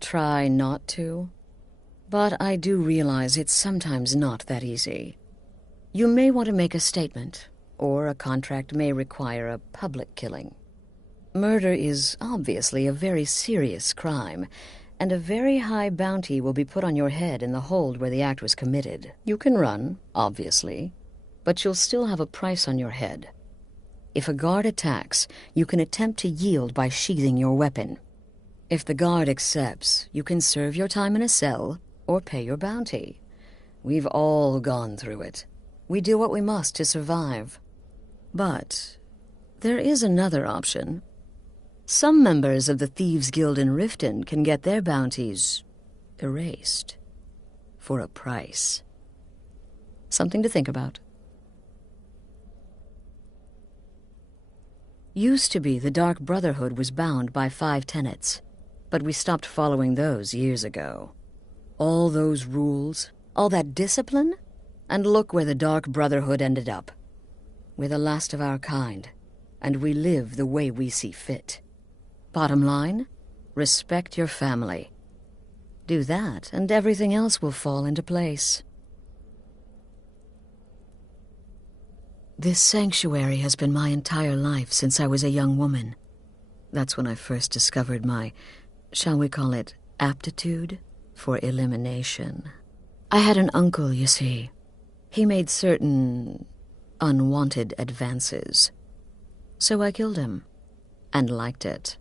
Try not to. But I do realize it's sometimes not that easy. You may want to make a statement, or a contract may require a public killing. Murder is obviously a very serious crime, and a very high bounty will be put on your head in the hold where the act was committed. You can run, obviously, but you'll still have a price on your head. If a guard attacks, you can attempt to yield by sheathing your weapon. If the guard accepts, you can serve your time in a cell or pay your bounty. We've all gone through it. We do what we must to survive. But there is another option. Some members of the Thieves' Guild in Riften can get their bounties erased for a price. Something to think about. Used to be the Dark Brotherhood was bound by 5 tenets, but we stopped following those years ago. All those rules, all that discipline, and look where the Dark Brotherhood ended up. We're the last of our kind, and we live the way we see fit. Bottom line, respect your family. Do that, and everything else will fall into place. This sanctuary has been my entire life since I was a young woman. That's when I first discovered my, shall we call it, aptitude for elimination. I had an uncle, you see. He made certain unwanted advances. So I killed him, and liked it.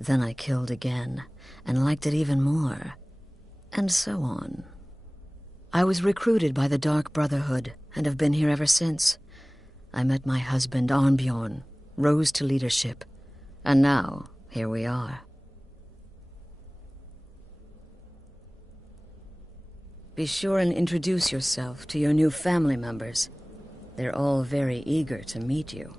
Then I killed again, and liked it even more, and so on. I was recruited by the Dark Brotherhood, and have been here ever since. I met my husband, Arnbjorn, rose to leadership, and now, here we are. Be sure and introduce yourself to your new family members. They're all very eager to meet you.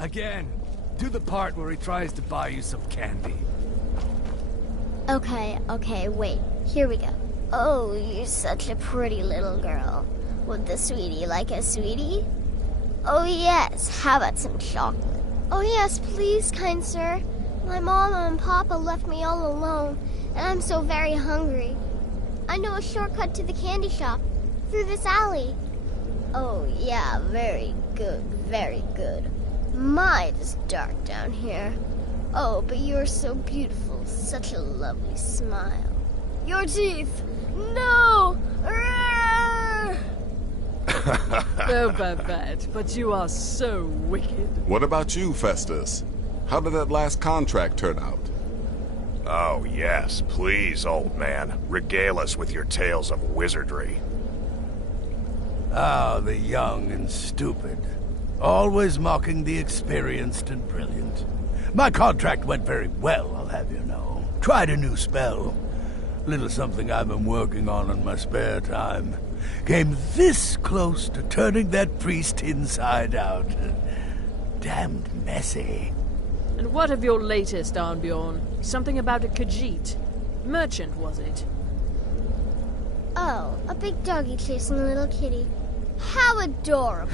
Again. Do the part where he tries to buy you some candy. Okay, wait. Here we go. Oh, you're such a pretty little girl. Would the sweetie like a sweetie? Oh yes, how about some chocolate? Oh yes, please, kind sir. My mama and papa left me all alone, and I'm so very hungry. I know a shortcut to the candy shop, through this alley. Oh yeah, very good, very good. My, it's dark down here. Oh, but you're so beautiful, such a lovely smile. Your teeth! No! Oh, Babette, but you are so wicked. What about you, Festus? How did that last contract turn out? Oh, yes, please, old man. Regale us with your tales of wizardry. Ah, the young and stupid. Always mocking the experienced and brilliant. My contract went very well, I'll have you know. Tried a new spell. Little something I've been working on in my spare time. Came this close to turning that priest inside out. Damned messy. And what of your latest, Arnbjorn? Something about a Khajiit. Merchant, was it? Oh, a big doggy chasing a little kitty. How adorable.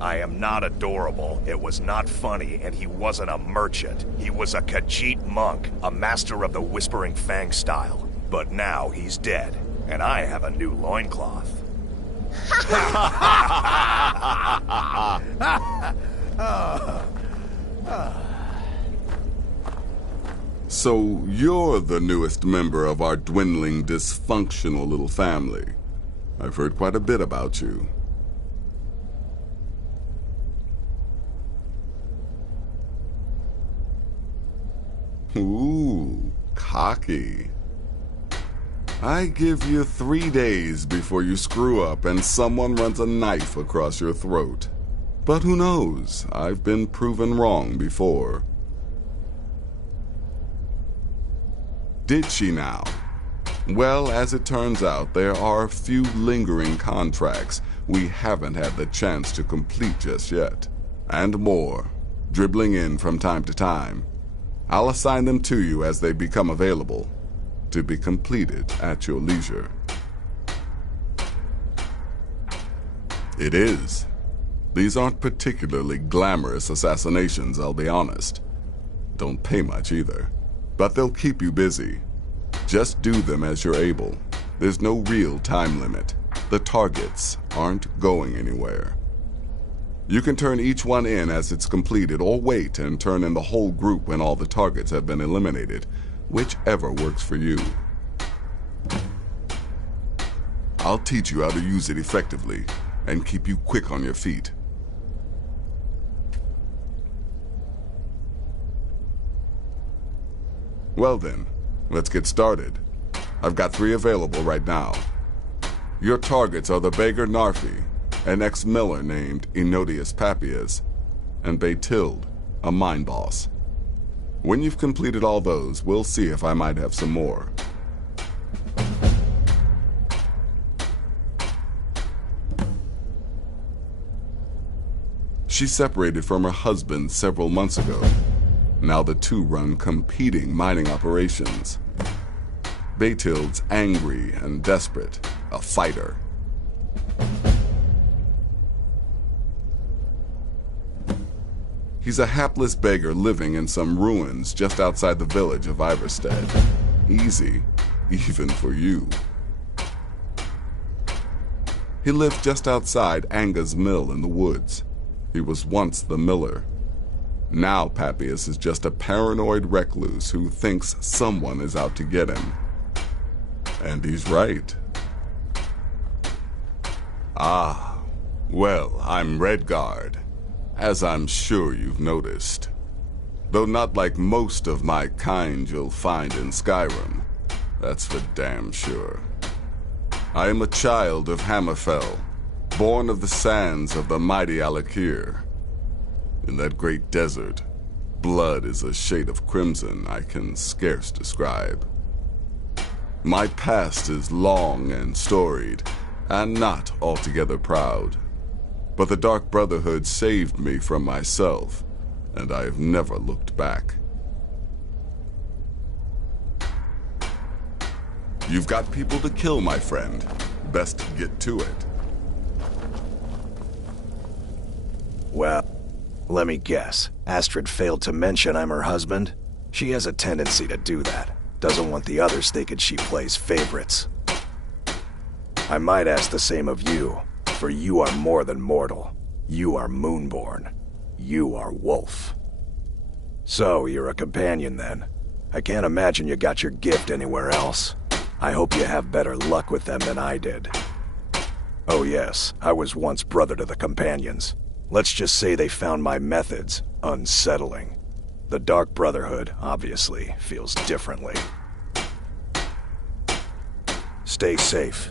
I am not adorable. It was not funny, and he wasn't a merchant. He was a Khajiit monk, a master of the Whispering Fang style. But now he's dead, and I have a new loincloth. So you're the newest member of our dwindling, dysfunctional little family. I've heard quite a bit about you. Ooh, cocky. I give you 3 days before you screw up and someone runs a knife across your throat. But who knows? I've been proven wrong before. Did she now? Well, as it turns out, there are a few lingering contracts we haven't had the chance to complete just yet. And more, dribbling in from time to time. I'll assign them to you as they become available, to be completed at your leisure. It is. These aren't particularly glamorous assassinations, I'll be honest. Don't pay much either. But they'll keep you busy. Just do them as you're able. There's no real time limit. The targets aren't going anywhere. You can turn each one in as it's completed, or wait and turn in the whole group when all the targets have been eliminated, whichever works for you. I'll teach you how to use it effectively and keep you quick on your feet. Well then, let's get started. I've got 3 available right now. Your targets are the beggar Narfi, an ex-miller named Enodius Papias, and Baytild, a mine boss. When you've completed all those, we'll see if I might have some more. She separated from her husband several months ago. Now the two run competing mining operations. Baytild's angry and desperate, a fighter. He's a hapless beggar living in some ruins just outside the village of Iverstead. Easy, even for you. He lived just outside Anga's mill in the woods. He was once the miller. Now Papias is just a paranoid recluse who thinks someone is out to get him. And he's right. Ah, well, I'm Redguard, as I'm sure you've noticed. Though not like most of my kind you'll find in Skyrim, that's for damn sure. I am a child of Hammerfell, born of the sands of the mighty Alakir. In that great desert, blood is a shade of crimson I can scarce describe. My past is long and storied, and not altogether proud. But the Dark Brotherhood saved me from myself, and I have never looked back. You've got people to kill, my friend. Best get to it. Well, let me guess. Astrid failed to mention I'm her husband? She has a tendency to do that. Doesn't want the others thinking she plays favorites. I might ask the same of you, for you are more than mortal. You are Moonborn. You are Wolf. So, you're a companion then. I can't imagine you got your gift anywhere else. I hope you have better luck with them than I did. Oh yes, I was once brother to the companions. Let's just say they found my methods unsettling. The Dark Brotherhood, obviously, feels differently. Stay safe.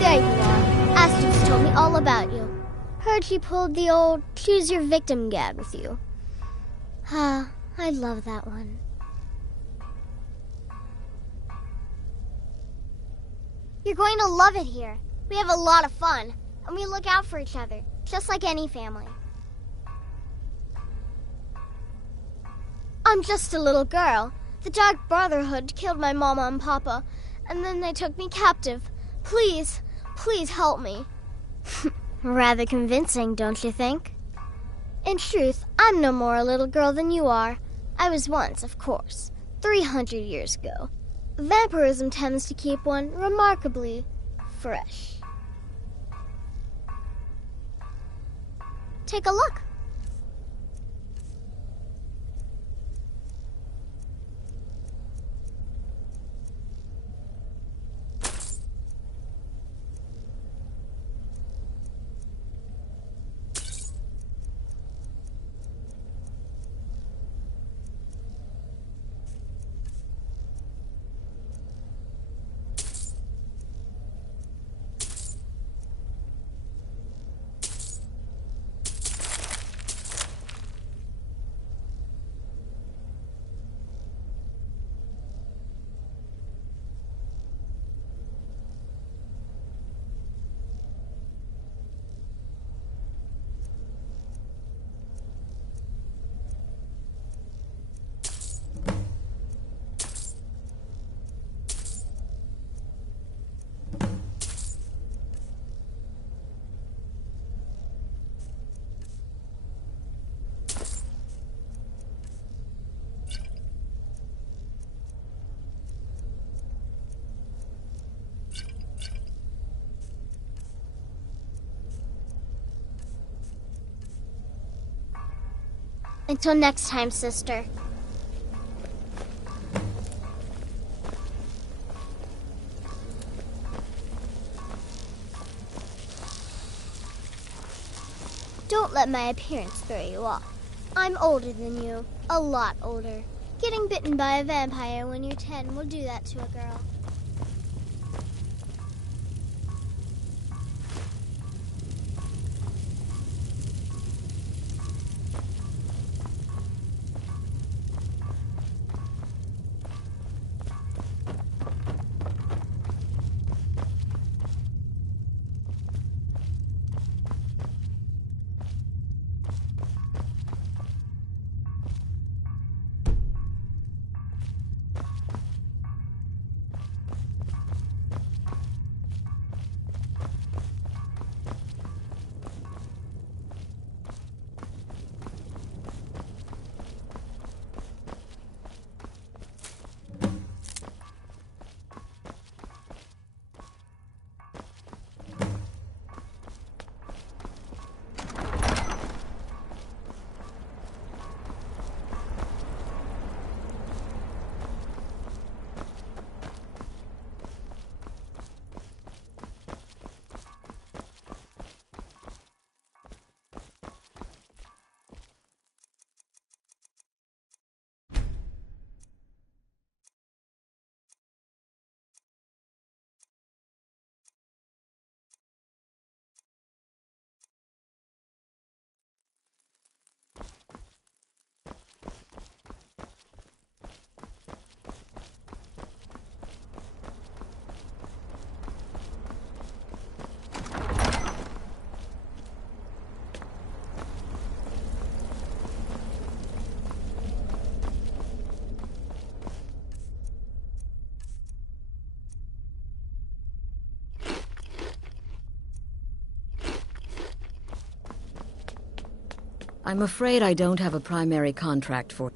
There you are. Astrid's told me all about you. Heard you pulled the old choose your victim gag with you. Ah, I love that one. You're going to love it here. We have a lot of fun, and we look out for each other, just like any family. I'm just a little girl. The Dark Brotherhood killed my mama and papa, and then they took me captive. Please, please help me. Rather convincing, don't you think? In truth, I'm no more a little girl than you are. I was once, of course, 300 years ago. Vampirism tends to keep one remarkably fresh. Take a look. Until next time, sister. Don't let my appearance throw you off. I'm older than you, a lot older. Getting bitten by a vampire when you're 10 will do that to a girl. I'm afraid I don't have a primary contract for...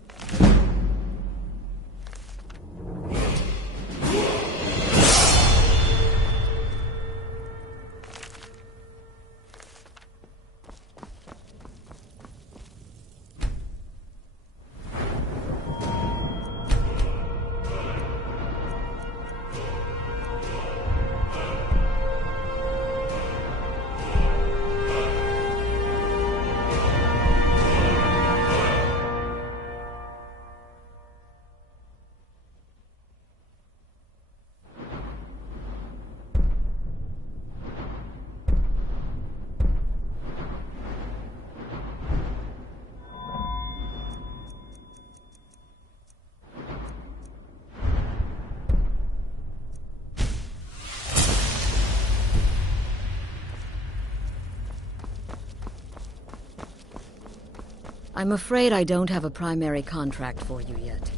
I'm afraid I don't have a primary contract for you yet.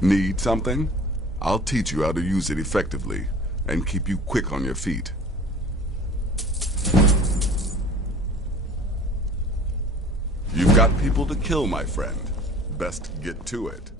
Need something? I'll teach you how to use it effectively and keep you quick on your feet. You've got people to kill, my friend. Best get to it.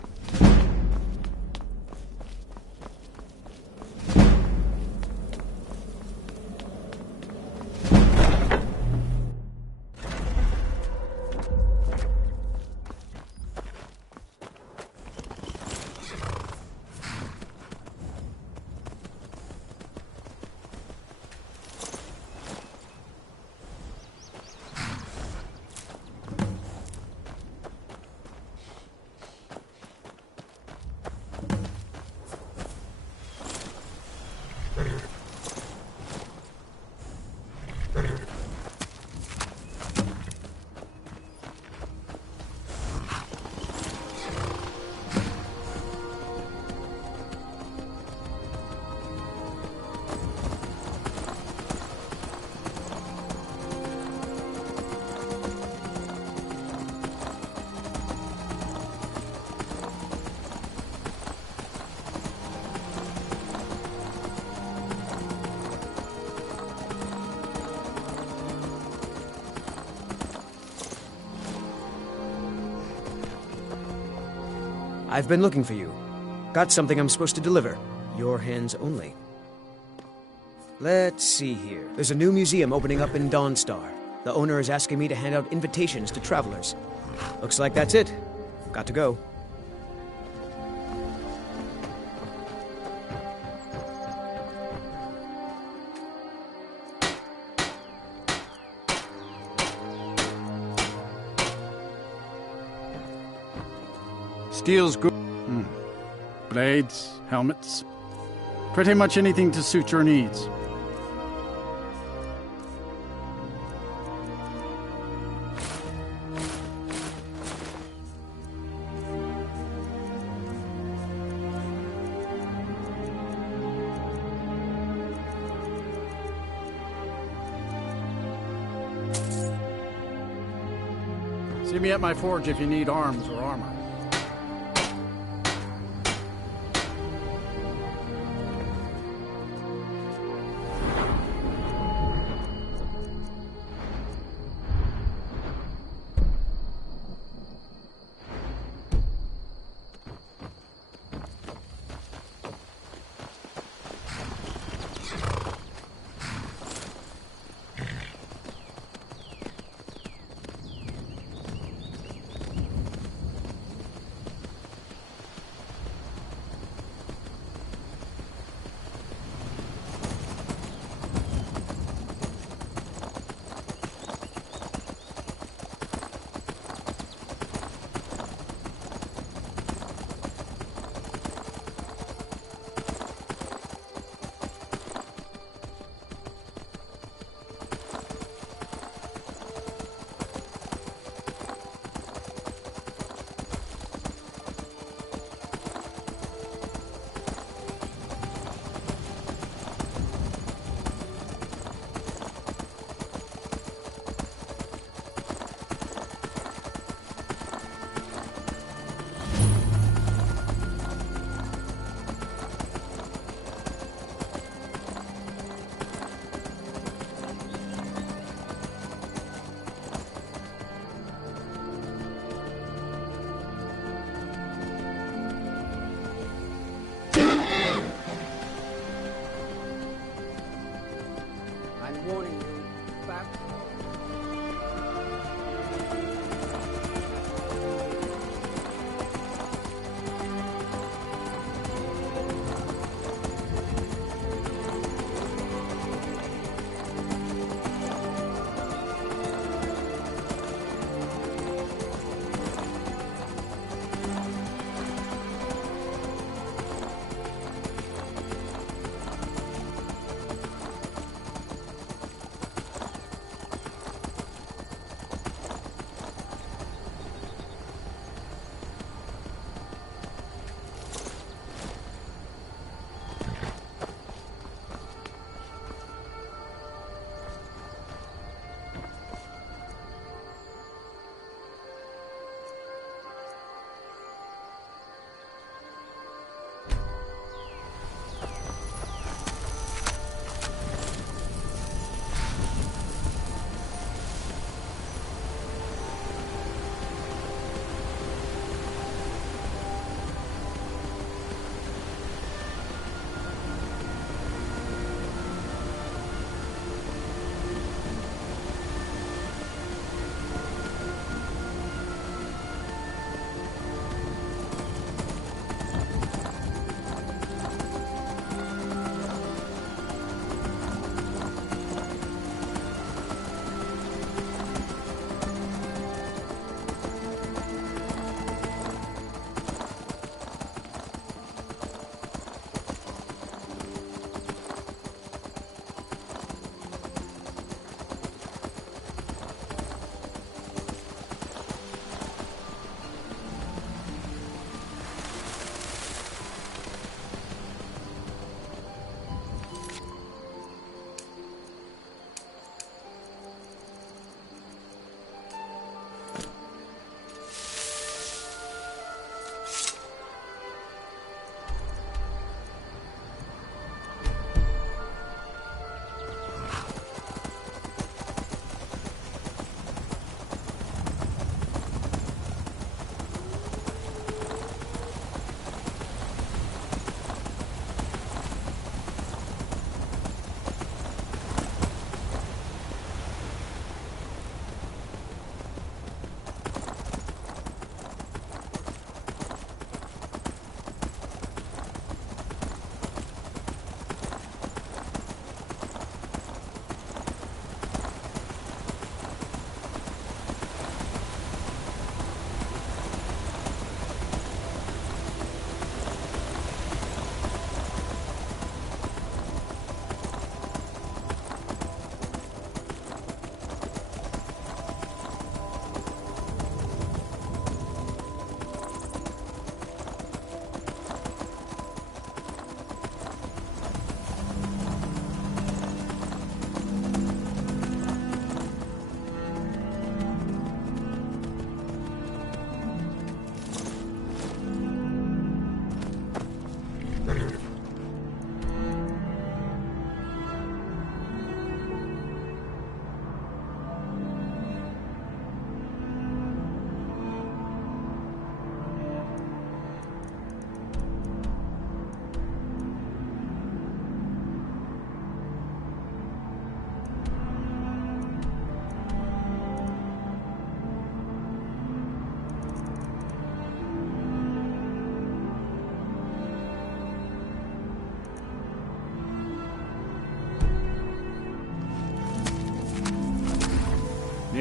I've been looking for you. Got something I'm supposed to deliver. Your hands only. Let's see here. There's a new museum opening up in Dawnstar. The owner is asking me to hand out invitations to travelers. Looks like that's it. Got to go. Steel's good. Blades, helmets. Pretty much anything to suit your needs. See me at my forge if you need arms or armor.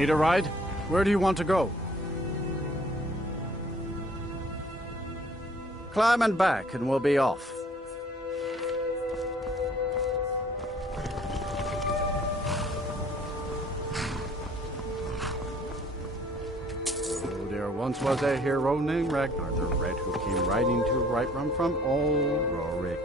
Need a ride? Where do you want to go? Climb and back, and we'll be off. Oh, there once was a hero named Ragnar the Red who came riding to Whiterun from old Rorik.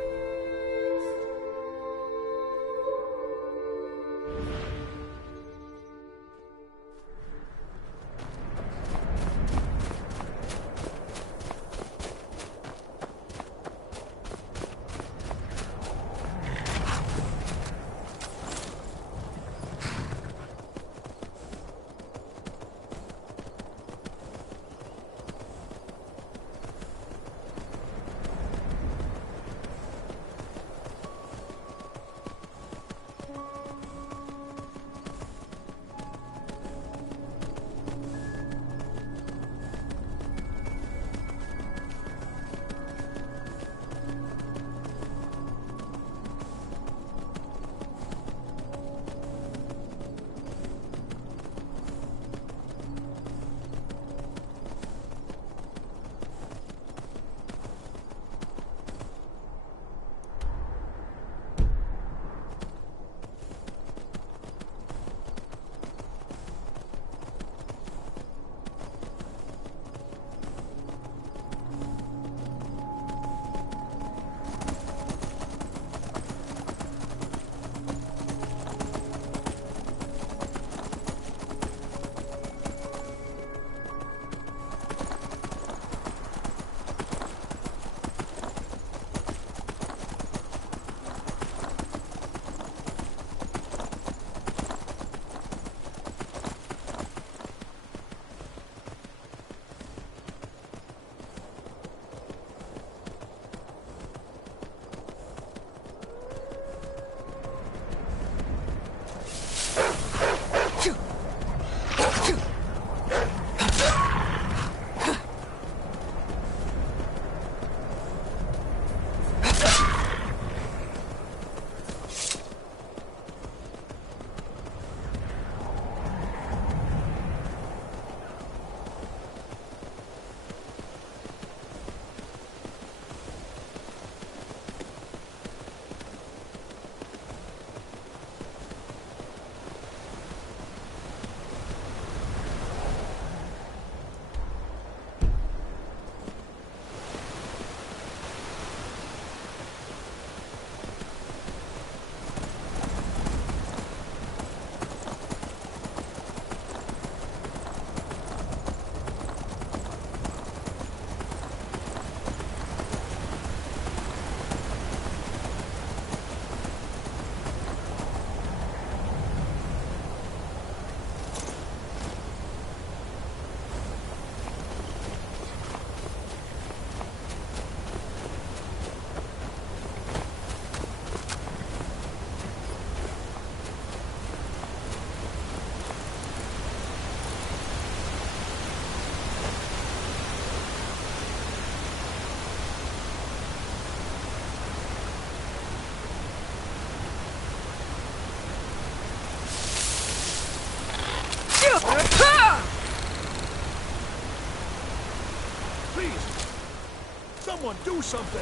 Someone do something!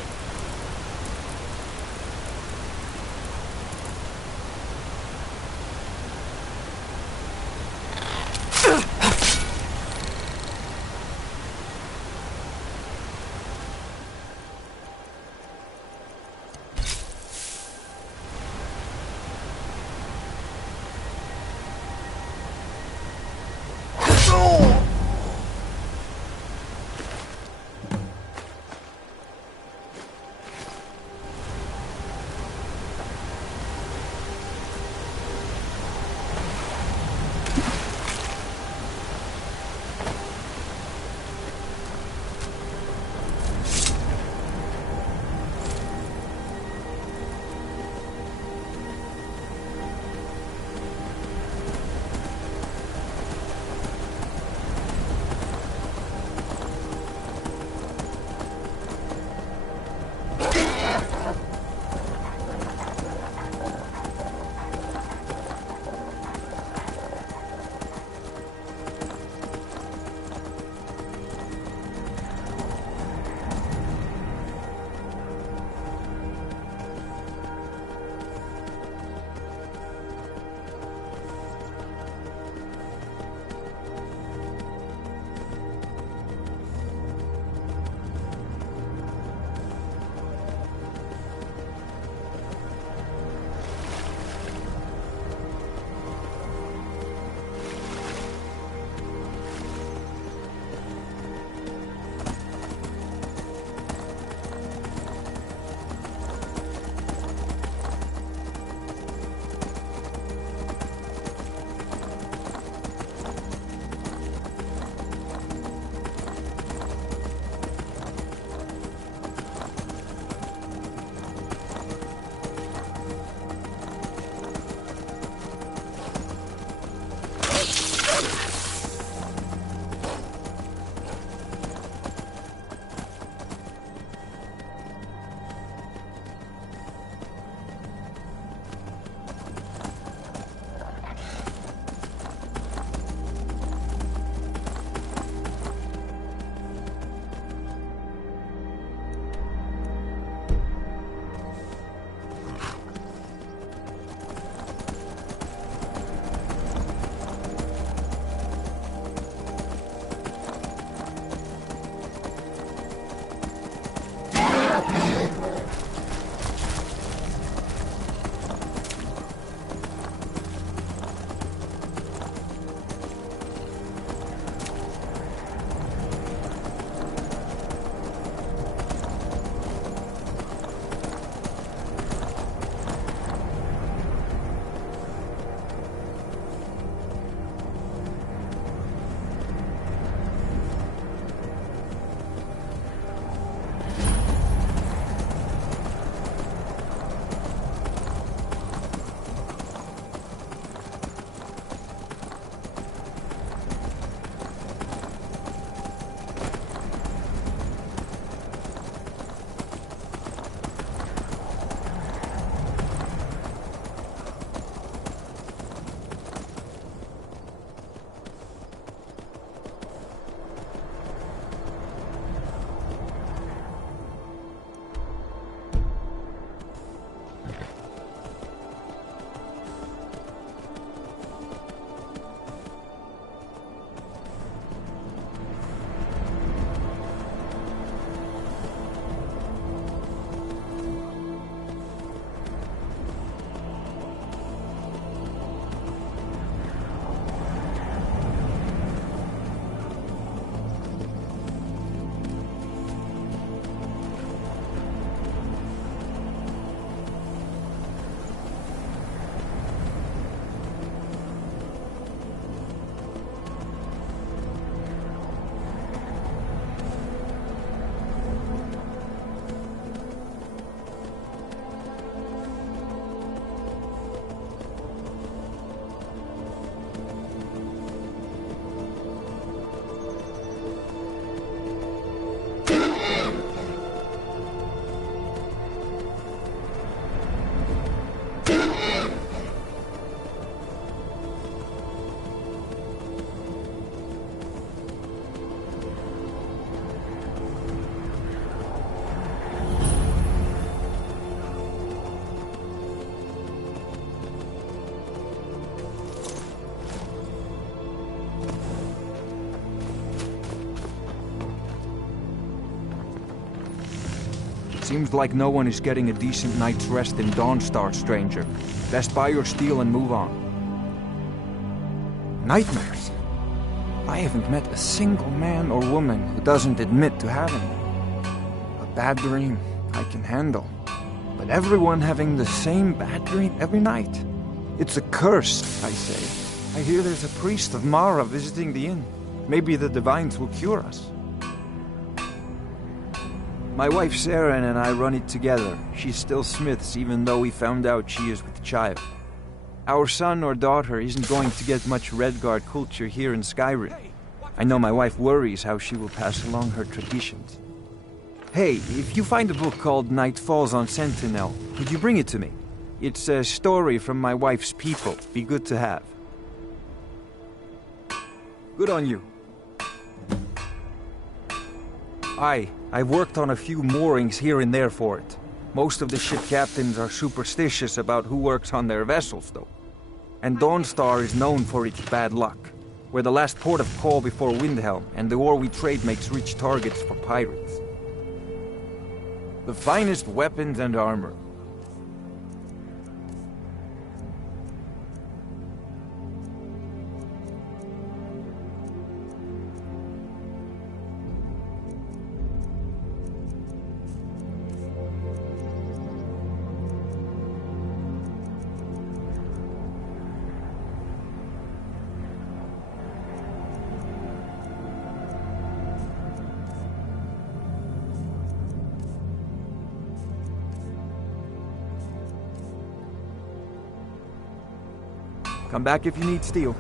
Seems like no one is getting a decent night's rest in Dawnstar, stranger. Best buy your steel and move on. Nightmares? I haven't met a single man or woman who doesn't admit to having them. A bad dream, I can handle. But everyone having the same bad dream every night? It's a curse, I say. I hear there's a priest of Mara visiting the inn. Maybe the divines will cure us. My wife Sarah and I run it together. She's still Smith's, even though we found out she is with child. Our son or daughter isn't going to get much Redguard culture here in Skyrim. I know my wife worries how she will pass along her traditions. Hey, if you find a book called Night Falls on Sentinel, could you bring it to me? It's a story from my wife's people. Be good to have. Good on you. I've worked on a few moorings here and there for it. Most of the ship captains are superstitious about who works on their vessels, though. And Dawnstar is known for its bad luck. We're the last port of call before Windhelm, and the ore we trade makes rich targets for pirates. The finest weapons and armor. Come back if you need steel.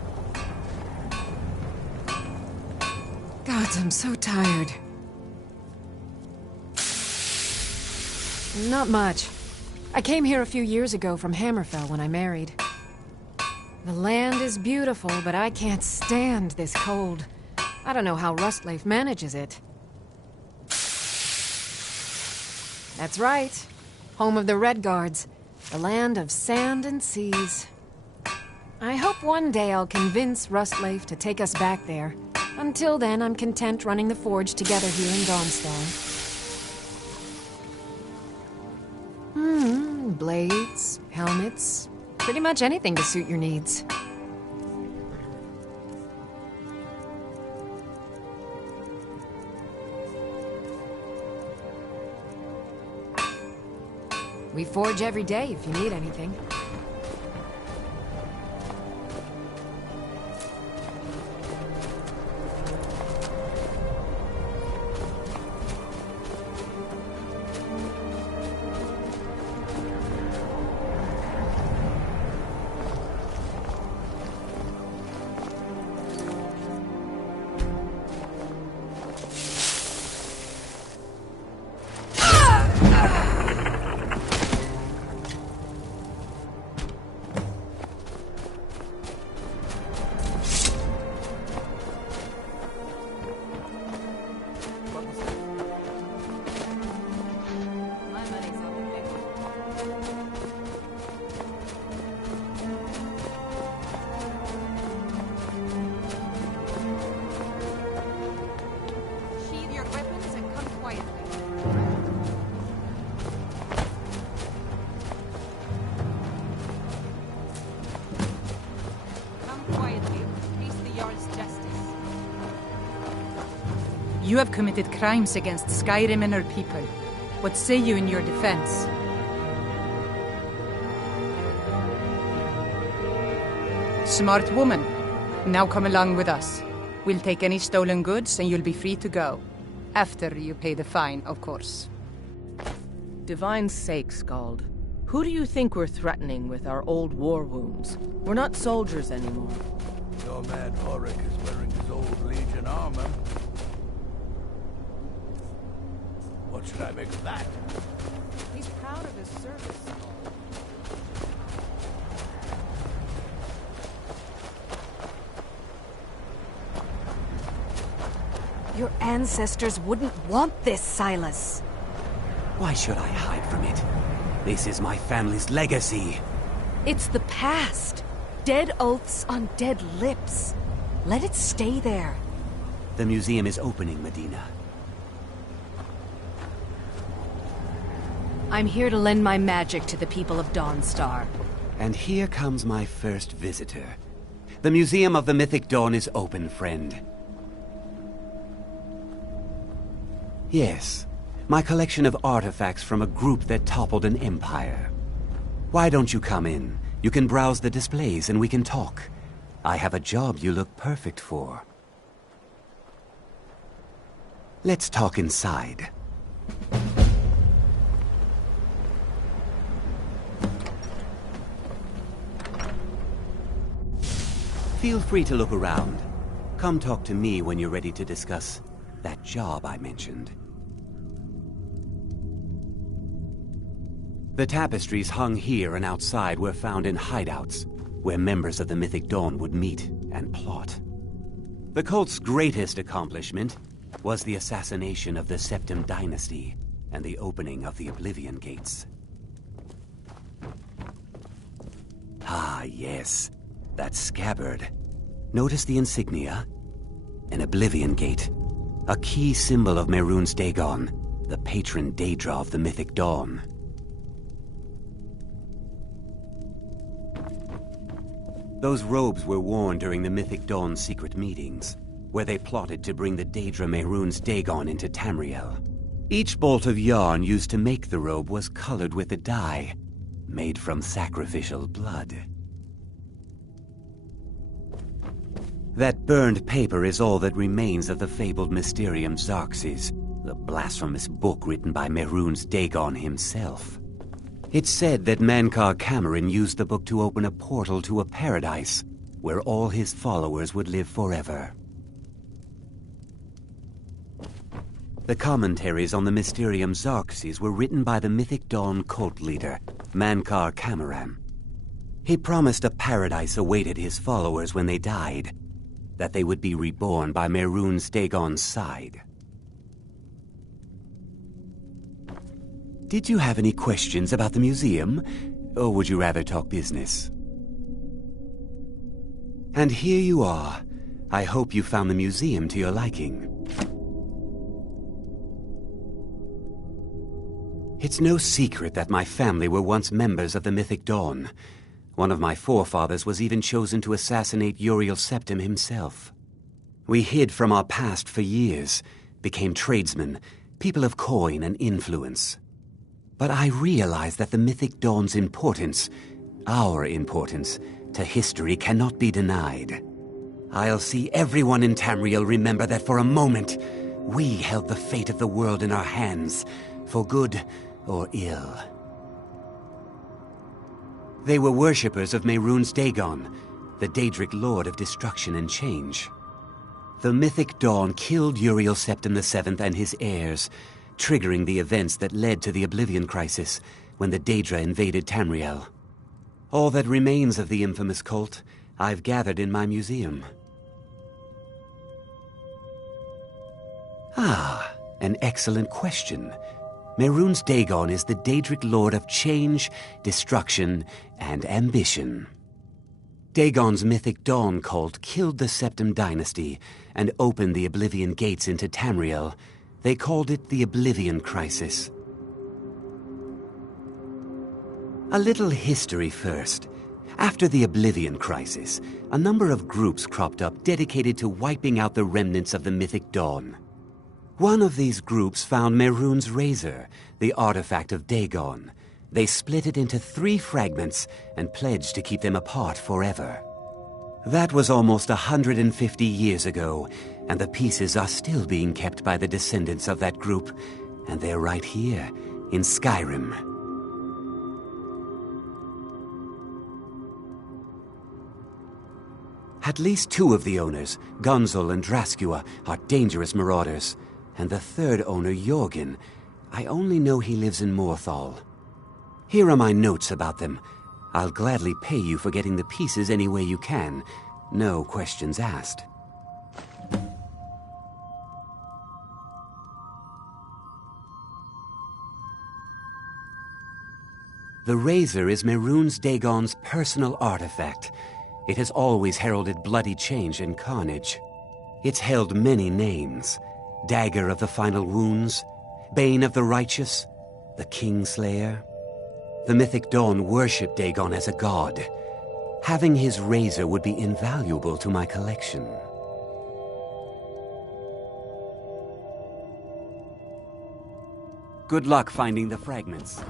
God, I'm so tired. Not much. I came here a few years ago from Hammerfell when I married. The land is beautiful, but I can't stand this cold. I don't know how Rustleif manages it. That's right. Home of the Redguards. The land of sand and seas. I hope one day I'll convince Rustleif to take us back there. Until then, I'm content running the forge together here in Dawnstar. Blades, helmets, pretty much anything to suit your needs. We forge every day if you need anything. You have committed crimes against Skyrim and her people. What say you in your defense? Smart woman. Now come along with us. We'll take any stolen goods and you'll be free to go. After you pay the fine, of course. Divine sake, Skald. Who do you think we're threatening with our old war wounds? We're not soldiers anymore. Your man Horik is wearing his old Legion armor. What should I make of that? He's proud of his service. Your ancestors wouldn't want this, Silas. Why should I hide from it? This is my family's legacy. It's the past. Dead oaths on dead lips. Let it stay there. The museum is opening, Medina. I'm here to lend my magic to the people of Dawnstar. And here comes my first visitor. The Museum of the Mythic Dawn is open, friend. Yes, my collection of artifacts from a group that toppled an empire. Why don't you come in? You can browse the displays and we can talk. I have a job you look perfect for. Let's talk inside. Feel free to look around. Come talk to me when you're ready to discuss that job I mentioned. The tapestries hung here and outside were found in hideouts, where members of the Mythic Dawn would meet and plot. The cult's greatest accomplishment was the assassination of the Septim Dynasty and the opening of the Oblivion Gates. Ah, yes. That scabbard. Notice the insignia? An Oblivion Gate. A key symbol of Mehrunes Dagon, the patron Daedra of the Mythic Dawn. Those robes were worn during the Mythic Dawn's secret meetings, where they plotted to bring the Daedra Mehrunes Dagon into Tamriel. Each bolt of yarn used to make the robe was colored with a dye, made from sacrificial blood. That burned paper is all that remains of the fabled Mysterium Xarxes, the blasphemous book written by Mehrunes Dagon himself. It's said that Mankar Cameron used the book to open a portal to a paradise where all his followers would live forever. The commentaries on the Mysterium Xarxes were written by the Mythic Dawn cult leader, Mankar Cameron. He promised a paradise awaited his followers when they died, that they would be reborn by Mehrunes Dagon's side. Did you have any questions about the museum, or would you rather talk business? And here you are. I hope you found the museum to your liking. It's no secret that my family were once members of the Mythic Dawn. One of my forefathers was even chosen to assassinate Uriel Septim himself. We hid from our past for years, became tradesmen, people of coin and influence. But I realized that the Mythic Dawn's importance, our importance, to history cannot be denied. I'll see everyone in Tamriel remember that for a moment, we held the fate of the world in our hands, for good or ill. They were worshippers of Mehrunes Dagon, the Daedric Lord of Destruction and Change. The Mythic Dawn killed Uriel Septim VII and his heirs, triggering the events that led to the Oblivion Crisis when the Daedra invaded Tamriel. All that remains of the infamous cult I've gathered in my museum. Ah, an excellent question. Mehrunes Dagon is the Daedric Lord of Change, Destruction, and Ambition. Dagon's Mythic Dawn cult killed the Septim Dynasty and opened the Oblivion Gates into Tamriel. They called it the Oblivion Crisis. A little history first. After the Oblivion Crisis, a number of groups cropped up dedicated to wiping out the remnants of the Mythic Dawn. One of these groups found Mehrunes' razor, the artifact of Dagon. They split it into 3 fragments and pledged to keep them apart forever. That was almost 150 years ago, and the pieces are still being kept by the descendants of that group, and they're right here, in Skyrim. At least 2 of the owners, Gunzel and Draskua, are dangerous marauders, and the 3rd owner, Jorgen, I only know he lives in Morthal. Here are my notes about them. I'll gladly pay you for getting the pieces any way you can. No questions asked. The razor is Mehrunes Dagon's personal artifact. It has always heralded bloody change and carnage. It's held many names. Dagger of the Final Wounds, Bane of the Righteous, The Kingslayer? The Mythic Dawn worshipped Dagon as a god. Having his razor would be invaluable to my collection. Good luck finding the fragments.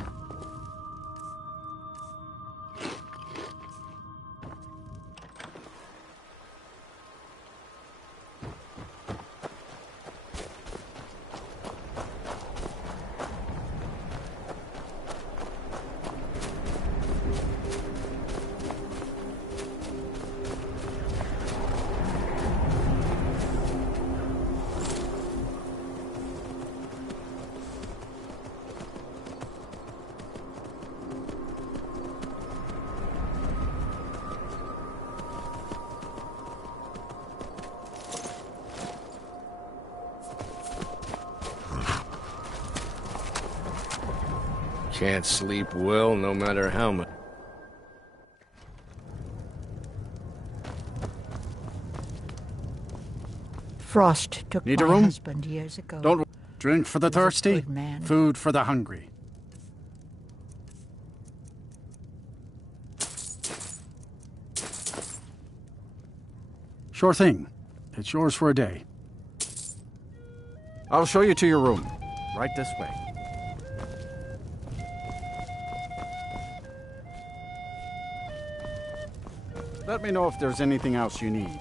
Can't sleep well, no matter how much. Frost took Need a my room? husband years ago. Don't drink for the He was a thirsty, good man. food for the hungry. Sure thing. It's yours for a day. I'll show you to your room. Right this way. Let me know if there's anything else you need.